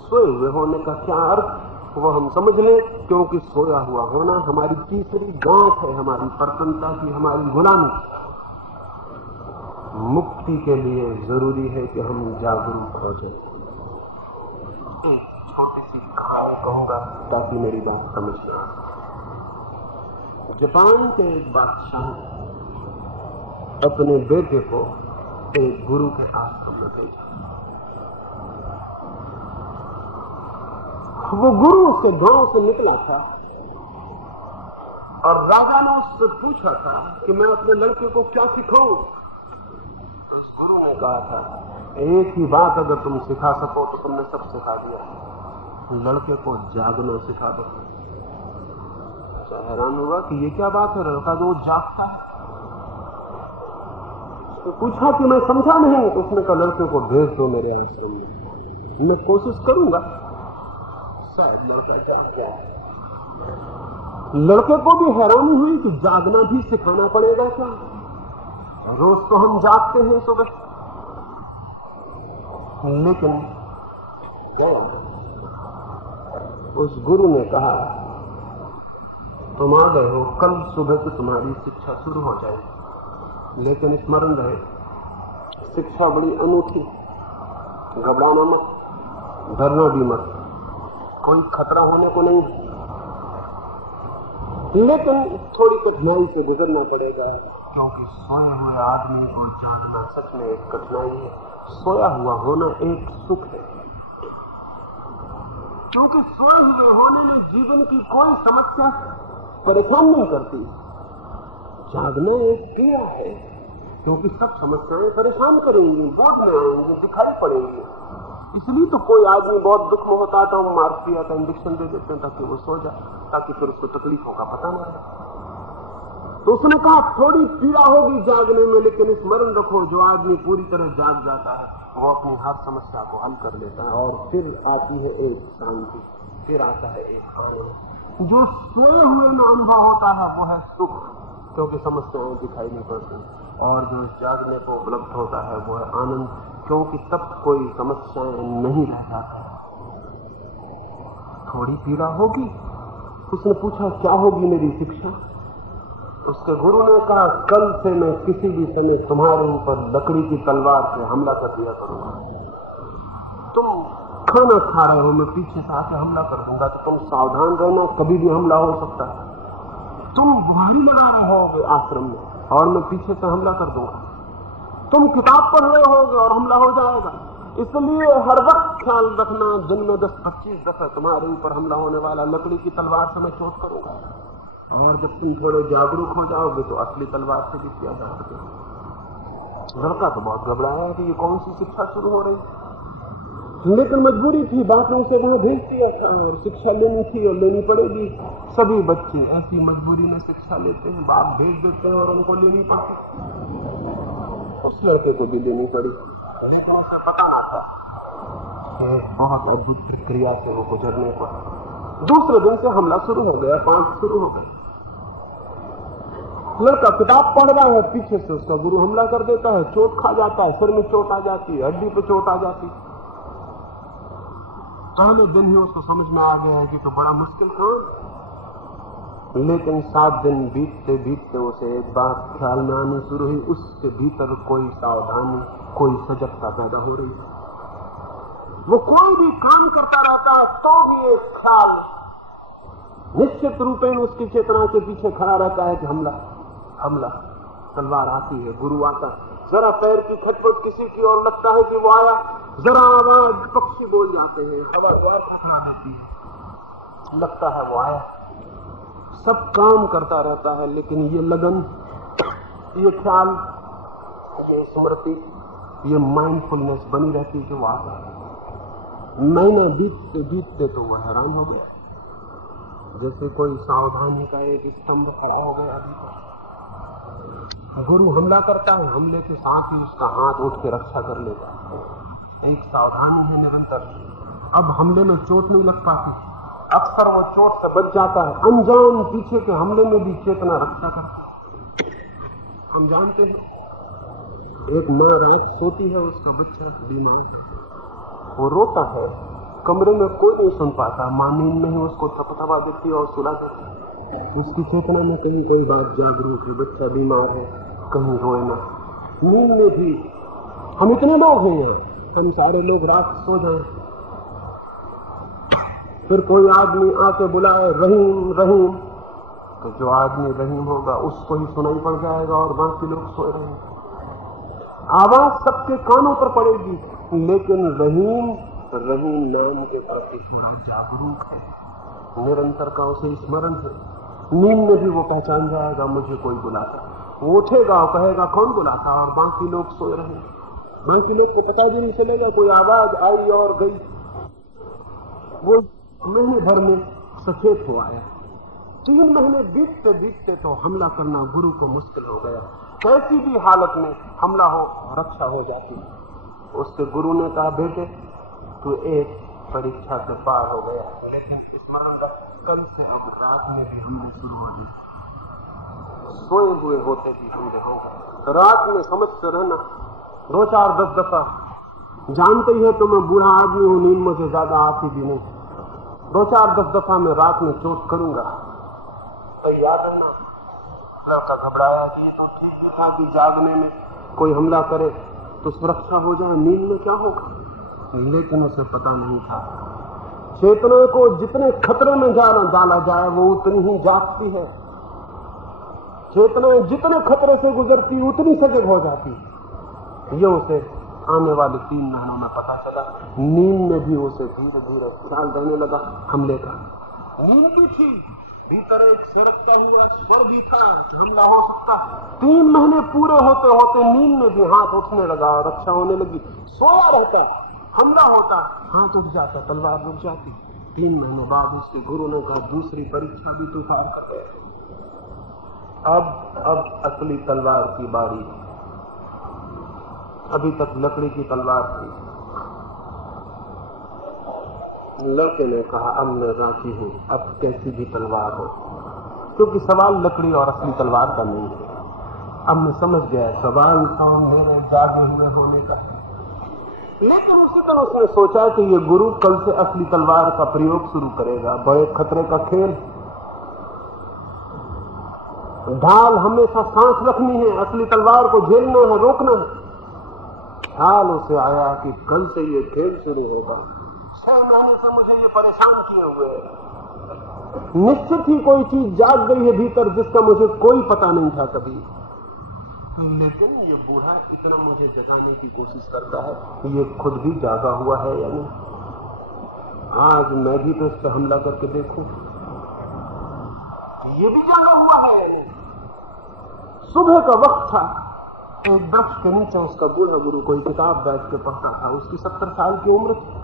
सोए हुए होने का क्या अर्थ वो हम समझ लें, क्योंकि सोया हुआ होना हमारी तीसरी गांठ है, हमारी प्रसन्नता की, हमारी गुलामी। मुक्ति के लिए जरूरी है कि हम जागरूक हो जाएं। एक छोटी सी कहानी कहूंगा ताकि मेरी बात समझ में आए। जापान के एक बादशाह अपने बेटे को एक गुरु के आश्रम में भेजा। वो गुरु उसके गांव से निकला था और राजा ने उससे पूछा था कि मैं अपने लड़के को क्या सिखाऊं। तो उस गुरु ने कहा था, एक ही बात अगर तुम सिखा सको तो तुमने सब सिखा दिया, लड़के को जागना सिखा दो। हैरान हुआ कि ये क्या बात है, लड़का तो जागता है। तो पूछा कि मैं समझा नहीं। तो उसने कहा, लड़के को भेज दो मेरे आश्रम में, मैं कोशिश करूंगा, शायद लड़का जाग गया। लड़के को भी हैरानी हुई कि जागना भी सिखाना पड़ेगा क्या, रोज तो हम जागते हैं सुबह। लेकिन गया। उस गुरु ने कहा, तुम आ गए हो, कल सुबह से तुम्हारी शिक्षा शुरू हो जाएगी, लेकिन स्मरण रहे शिक्षा बड़ी अनूठी, घबराना मत, डरना भी मत, कोई खतरा होने को नहीं, लेकिन थोड़ी कठिनाई से गुजरना पड़ेगा, क्योंकि सोए हुए आदमी को जागना सच में एक कठिनाई है। सोया हुआ होना एक सुख है, क्योंकि सोए हुए होने में जीवन की कोई समस्या परेशान नहीं करती। जागना एक क्रिया है, क्योंकि सब समस्याएं परेशान करेंगी, बोझ में आएंगी, दिखाई पड़ेंगी। इसलिए तो कोई आदमी बहुत दुख में होता है तो हम मार्फिया का इंजेक्शन दे देते हैं ताकि वो सो जाए, ताकि फिर उसको तकलीफों का पता न रहे। तो उसने कहा, थोड़ी पीड़ा होगी जागने में, लेकिन स्मरण रखो, जो आदमी पूरी तरह जाग जाता है वो अपनी हर समस्या को हल कर लेता है, और फिर आती है एक शांति, फिर आता है एक आनंद। जो सोए हुए में अनुभव होता है वो है सुख, क्योंकि समस्याएं दिखाई नहीं पड़ती, और जो जागने को उपलब्ध होता है वो है आनंद, क्योंकि तब कोई समस्याएं नहीं रह जाती। थोड़ी पीड़ा होगी। उसने पूछा, क्या होगी मेरी शिक्षा? उसके गुरु ने कहा, कल से मैं किसी भी समय तुम्हारे ऊपर लकड़ी की तलवार से हमला कर दिया करूंगा। तुम खाना खा रहे हो, मैं पीछे से आके हमला कर दूंगा, तो तुम सावधान रहना, कभी भी हमला हो सकता है। तुम बुहारी लगा रहे होगे आश्रम में और मैं पीछे से हमला कर दूंगा। तुम किताब पढ़ रहे होगे और हमला हो जाएगा। इसलिए हर वक्त ख्याल रखना, दिन में 10-25 दफा तुम्हारे ऊपर हमला होने वाला, लकड़ी की तलवार से मैं चोट करूंगा। और जब तुम थोड़े जागरूक हो जाओगे तो असली तलवार से भी किया जा सके। लड़का तो बहुत घबराया कि ये कौन सी शिक्षा शुरू हो रही, लेकिन मजबूरी थी, बाप ने उसे वहां भेज दिया था और शिक्षा लेनी थी और लेनी पड़ेगी। सभी बच्चे ऐसी मजबूरी में शिक्षा लेते हैं, बाप भेज देते हैं और उनको लेनी पड़ती। उस लड़के को भी लेनी पड़ी, लेकिन उसे पता ना था कि बहुत अद्भुत प्रक्रिया से वो गुजरने पर दूसरे दिन से हमला शुरू हो गया, 5 शुरू हो गए। लड़का किताब पढ़ रहा है, पीछे से उसका गुरु हमला कर देता है, चोट खा जाता है, सिर में चोट आ जाती है, हड्डी पे चोट आ जाती है। पहले दिन ही उसको समझ में आ गया है कि तो बड़ा मुश्किल काम। लेकिन 7 दिन बीतते बीतते उसे एक बात ख्याल में आनी शुरू हुई, उसके भीतर कोई सावधानी, कोई सजगता पैदा हो रही है। वो कोई भी काम करता रहता है तो भी एक ख्याल निश्चित रूपेण उसकी चेतना के पीछे खड़ा रहता है कि हमला हमला, तलवार आती है, गुरु आता है, जरा पैर की खटपट किसी की और लगता है कि वो आया, जरा आवाज, पक्षी बोल जाते हैं, हवा द्वार खोखला देती है, लगता है वो आया। सब काम करता रहता है, लेकिन ये लगन, ये ख्याल, ये स्मृति, ये माइंडफुलनेस बनी रहती है कि वो आता है। महीने बीतते बीतते तो वह हैरान हो गया, जैसे कोई सावधानी का एक स्तंभ खड़ा हो गया। गुरु हमला करता है, हमले के साथ ही उसका हाथ उठ के रक्षा कर लेता है। एक सावधानी है निरंतर। अब हमले में चोट नहीं लग पाती, अक्सर वो चोट से बच जाता है। अनजान पीछे के हमले में भी चेतना रक्षा करती है। हम जानते हैं एक माँ रात सोती है, उसका बच्चा बीमार, वो रोता है, कमरे में कोई नहीं सुन पाता, माँ नींद में ही उसको थपथपा देती है और सुला देती। उसकी चेतना में कहीं कोई बात जागरूक है, बच्चा बीमार है, कहीं रोए ना। नींद में भी हम इतने लोग हैं यहाँ, हम सारे लोग रात सो जाए, फिर कोई आदमी आके बुलाए रहीम रहीम, तो जो आदमी रहीम होगा उसको ही सुनाई पड़ जाएगा और बाकी लोग सोए रहेंगे। आवाज सबके कानों पर पड़ेगी, लेकिन रहीम रहीम नाम के प्रति बड़ा जागरूक है, निरंतर का उसे स्मरण है। नींद में भी वो पहचान जाएगा मुझे कोई बुलाता, वो उठेगा और कहेगा कौन बुलाता, और बाकी लोग सोए रहेंगे। बाकी लोग को पता भी नहीं चलेगा कोई आवाज आई और गई। वो महीने भर में सचेत हो आया। 3 महीने बीतते बीतते तो हमला करना गुरु को मुश्किल हो गया। कैसी भी हालत में हमला हो, रक्षा हो जाती। उसके गुरु ने कहा बेटे तू एक परीक्षा से पार हो गया, लेकिन स्मरण रख कल से अब रात में भी हमले शुरू हो गए, सोए हुए होते भी हमले होंगे। रात में समझते रहना, 2, 4, 10 दफा। जानते ही है तो मैं बूढ़ा आदमी हूं, नींद मुझे ज्यादा आती भी नहीं। 2, 4, 10 दफा मैं रात में चोट करूंगा, तैयार रहना। लड़का घबराया कि तो ठीक भी था कि जागने में कोई हमला करे तो सुरक्षा हो जाए, नींद में क्या होगा, लेकिन उसे पता नहीं था चेतना को जितने खतरे में डाला जाए वो उतनी ही जागती है। चेतना जितने खतरे से गुजरती उतनी सजग हो जाती। ये उसे आने वाले 3 महीनों में पता चला। नींद में भी उसे धीरे धीरे ख्याल रहने लगा हमले का। नींद भी थी, भीतर एक सरकता हुआ स्वर भी था कि हमला हो सकता। 3 महीने पूरे होते होते नींद में भी हाथ उठने लगा और रक्षा होने लगी। सोया रहता, हमला होता, हाथ उठ जाता, तलवार रुक जाती। 3 महीनों बाद उसके गुरु ने कहा दूसरी परीक्षा भी तो पार कर गए, अब असली तलवार की बारी। अभी तक लकड़ी की तलवार थी। लड़के ने कहा अब मैं राजी हूं, अब कैसी भी तलवार हो, क्योंकि सवाल लकड़ी और असली तलवार का नहीं है। अब मैं समझ गया सवाल तो मेरे जागे हुए होने का है। लेकिन उसी तरह उसने सोचा कि ये गुरु कल से असली तलवार का प्रयोग शुरू करेगा। बड़े खतरे का खेल, ढाल हमेशा सांस रखनी है, असली तलवार को झेलना है, रोकना है। ख्याल उसे आया कि कल से ये खेल शुरू होगा। 6 महीने से मुझे ये परेशान किए हुए, निश्चित ही कोई चीज जाग गई है भीतर जिसका मुझे कोई पता नहीं था कभी। लेकिन ये बूढ़ा कितना मुझे जगाने की कोशिश करता है, ये खुद भी जागा हुआ है या नहीं। आज मैं भी तो इस पर हमला करके देखूं ये भी जागा हुआ है या नहीं। सुबह का वक्त था, एक वृक्ष के नीचे उसका बूढ़ा गुरु कोई किताब बैठ के पढ़ता था। उसकी 70 साल की उम्र थी।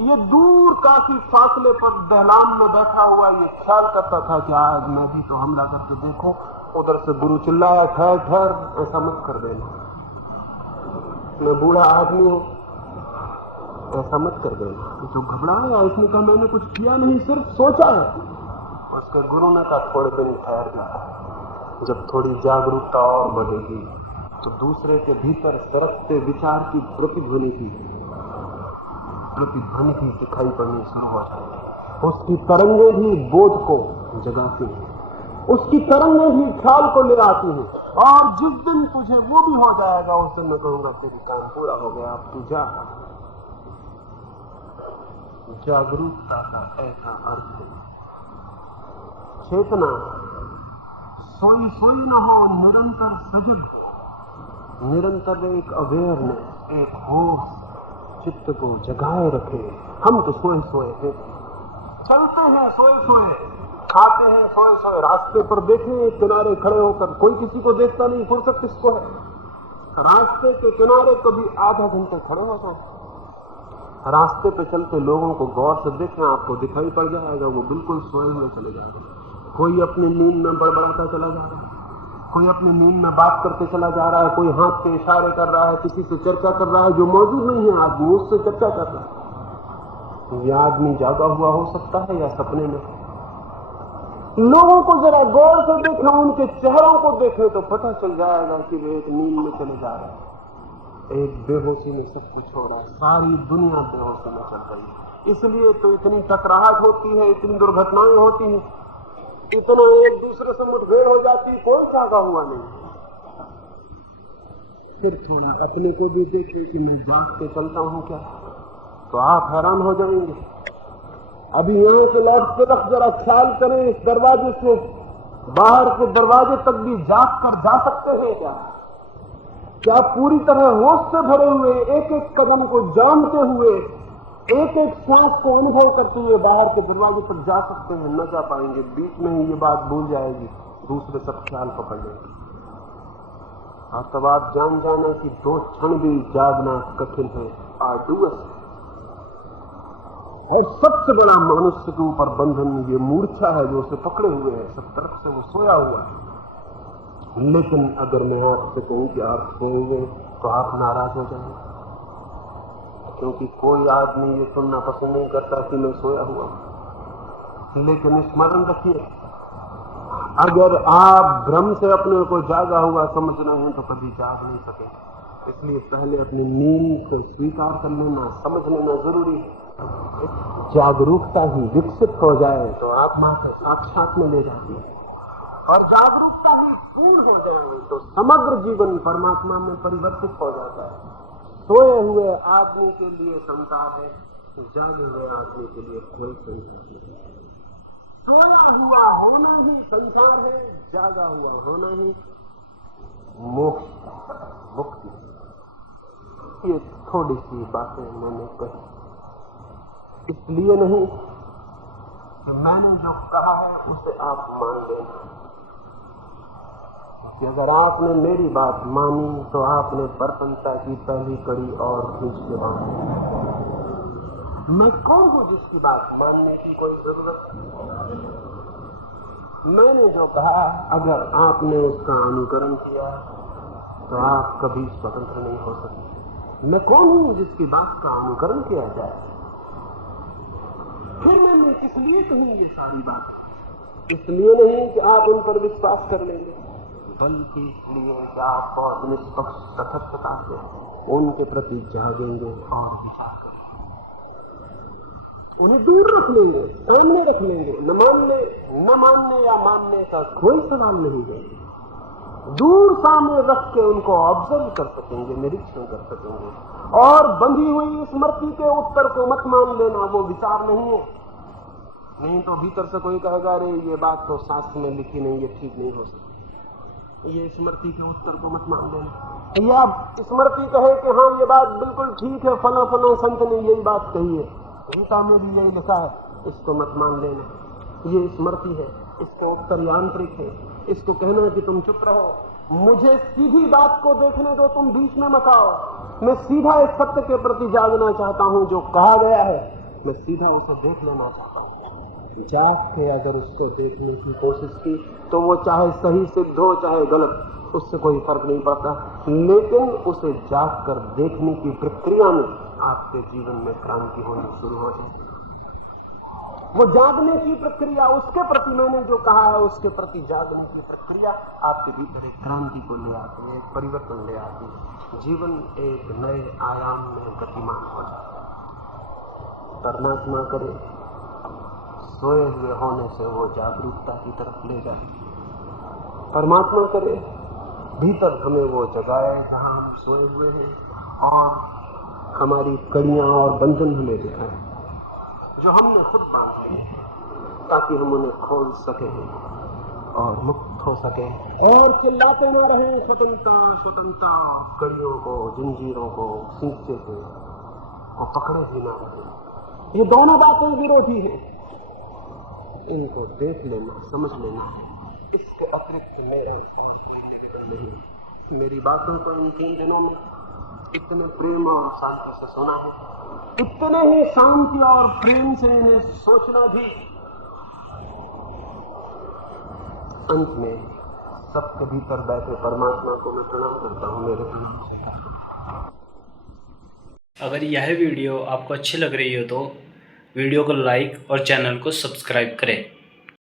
ये दूर काफी फासले पर दहलान में बैठा हुआ ये ख्याल करता था कि आज मैं भी तो हमला करके देखूं। उधर से गुरु चिल्लाया ठहर ठहर, ऐसा मत कर देना, मैं बूढ़ा आदमी हूं, ऐसा मत कर देना। तो घबराया, इसने कहा मैंने कुछ किया नहीं, सिर्फ सोचा है। उसके गुरु ने कहा थोड़े दिन ठहर भी, जब थोड़ी जागरूकता और बढ़ेगी तो दूसरे के भीतर सरकते विचार की प्रतिध्वनि की दिखाई पड़नी शुरू हो जाएगी। उसकी तरंगें भी बोध को जगाती हैं, उसकी तरंगें भी ख्याल को ले आती हैं। और जिस दिन तुझे वो भी हो जाएगा उस दिन मैं कहूंगा तेरी काम पूरा हो गया, अब तू जा। जागरूकता का ऐसा अर्थ है चेतना सोई सोई न हो, निरंतर सजग, निरंतर एक अवेयरनेस, एक होश चित्त को जगाए रखे। हम तो सोए सोए हैं, चलते हैं सोए सोए, खाते हैं सोए सोए, रास्ते पर देखें किनारे खड़े होकर, कोई किसी को देखता नहीं, फुर्सत किसको है। रास्ते के किनारे कभी आधा घंटा खड़े हो जाए। रास्ते पे चलते लोगों को गौर से देखें, आपको दिखाई पड़ जाएगा वो बिल्कुल सोए हुए चले जा रहे हैं। कोई अपनी नींद में बड़बड़ाता चला जा रहा है, कोई अपनी नींद में बात करते चला जा रहा है, कोई हाथ के इशारे कर रहा है, किसी से चर्चा कर रहा है जो मौजूद नहीं है, आदमी उससे चर्चा कर रहा है। यह आदमी जागा हुआ हो सकता है या सपने में। लोगों को जरा गौर से देखें, उनके चेहरों को देखें तो पता चल जाएगा कि वे एक नींद में चले जा रहे हैं। एक बेहोशी में सब कुछ हो रहा है, सारी दुनिया बेहोशी में चल रही है। इसलिए तो इतनी टकराहट होती है, इतनी दुर्घटनाएं होती हैं, इतना एक दूसरे से मुठभेड़ हो जाती है, कोई जागा हुआ नहीं। फिर थोड़ा अपने को भी देखिए कि मैं जाग के चलता हूं क्या, तो आप हैरान हो जाएंगे। अभी यहां से लौट के रख जरा ख्याल करें, इस दरवाजे से बाहर के दरवाजे तक भी जाग कर जा सकते हैं क्या? क्या पूरी तरह होश से भरे हुए, एक एक कदम को जानते हुए, एक एक सांस को अनुभव करते हुए बाहर के दरवाजे तक जा सकते हैं? न जा पाएंगे। बीच में ही ये बात भूल जाएगी, दूसरे सब ख्याल पकड़ लेंगे। और तब आप जान जाना कि 2 क्षण भी जागना कठिन है, आर्डुअस है। और सबसे बड़ा मनुष्य के ऊपर बंधन ये मूर्छा है जो उसे पकड़े हुए है, सब तरफ से वो सोया हुआ है। लेकिन अगर मैं आपसे कहूं कि आप सोए हुए, तो आप नाराज हो जाएंगे, क्योंकि कोई आदमी ये सुनना पसंद नहीं करता कि मैं सोया हुआ। लेकिन स्मरण रखिए, अगर आप भ्रम से अपने को जागा हुआ समझ रहे हैं तो कभी जाग नहीं सकेंगे। इसलिए पहले अपनी नींद को स्वीकार कर लेना, समझ लेना जरूरी है। जागरूकता ही विकसित हो जाए तो आप मां के साक्षात में ले जाती है, और जागरूकता ही पूर्ण हो जाए तो समग्र जीवन परमात्मा में परिवर्तित हो जाता है। सोए हुए आदमी के लिए संसार है, जागे हुए आदमी के लिए कोई संसार नहीं। सोया हुआ होना ही संसार है, जागा हुआ होना ही मोक्ष, मुक्ति। ये थोड़ी सी बातें मैंने कही, इसलिए नहीं कि मैंने जो कहा है उसे आप मान लेना, कि अगर आपने मेरी बात मानी तो आपने प्रपंचता की पहली कड़ी और खींच के बांधी। मैं कौन हूं जिसकी बात मानने की कोई जरूरत? मैंने जो कहा, अगर आपने उसका अनुकरण किया तो आप कभी स्वतंत्र नहीं हो सकते। मैं कौन हूं जिसकी बात का अनुकरण किया जाए? फिर मैंने किस लिए कही ये सारी बात? इसलिए नहीं कि आप उन पर विश्वास कर लेंगे, बल्कि इसलिए कि आप बहुत निष्पक्ष तटस्थता से उनके प्रति जागेंगे और विचार करेंगे, उन्हें दूर रख लेंगे, सामने रख लेंगे। न मानने या मानने का कोई सवाल नहीं है। दूर सामने रख के उनको ऑब्जर्व कर सकेंगे, निरीक्षण कर सकेंगे। और बंधी हुई स्मृति के उत्तर को मत मान लेना, वो विचार नहीं है। नहीं तो भीतर से कोई कहेगा, अरे ये बात तो शास्त्र में लिखी नहीं, ये ठीक नहीं हो सकती। ये स्मृति के उत्तर को मत मान लेना। या स्मृति कहे कि हाँ ये बात बिल्कुल ठीक है, फला फला संत ने यही बात कही है, गीता में भी यही लिखा है, इसको मत मान लेना। ये स्मृति है, इसका उत्तर यांत्रिक है। इसको कहना कि तुम चुप रहो, मुझे सीधी बात को देखने दो, तुम बीच में मत आओ। मैं सीधा इस सत्य के प्रति जागना चाहता हूं, जो कहा गया है मैं सीधा उसे देख लेना चाहता हूं। जाग के अगर उसको देखने की कोशिश की तो वो चाहे सही सिद्ध हो चाहे गलत, उससे कोई फर्क नहीं पड़ता। लेकिन उसे जाग कर देखने की प्रक्रिया में आपके जीवन में क्रांति होनी शुरू हो जाए। वो जागने की प्रक्रिया, उसके प्रति मैंने जो कहा है उसके प्रति जागने की प्रक्रिया आपके भीतर एक क्रांति को ले आती है, एक परिवर्तन ले आती है। जीवन एक नए आयाम में गतिमान हो जाता है। परमात्मा करे सोए हुए होने से वो जागरूकता की तरफ ले जाए। परमात्मा करे भीतर हमें वो जगाए जहां हम सोए हुए हैं, और हमारी कड़ियां और बंधन हमें दिखाए जो हमने खुद बांध लिए, ताकि हम उन्हें खोल सकें और मुक्त हो सके और चिल्लाते न रहें स्वतंत्रता स्वतंत्रता। कड़ियों को, जंजीरों को सींचे को पकड़े ही ना रहे। ये दोनों बातें विरोधी हैं, इनको देख लेना, समझ लेना है। इसके अतिरिक्त मेरा और कोई निवेदन नहीं। मेरी बातों को इन 3 दिनों में इतने प्रेम और शांति से सुना है, इतने ही शांति और प्रेम से इन्हें सोचना भी। अंत में सबके भीतर बैठे परमात्मा को मैं प्रणाम करता हूँ। मेरे प्रणाम। अगर यह वीडियो आपको अच्छी लग रही हो तो वीडियो को लाइक और चैनल को सब्सक्राइब करें।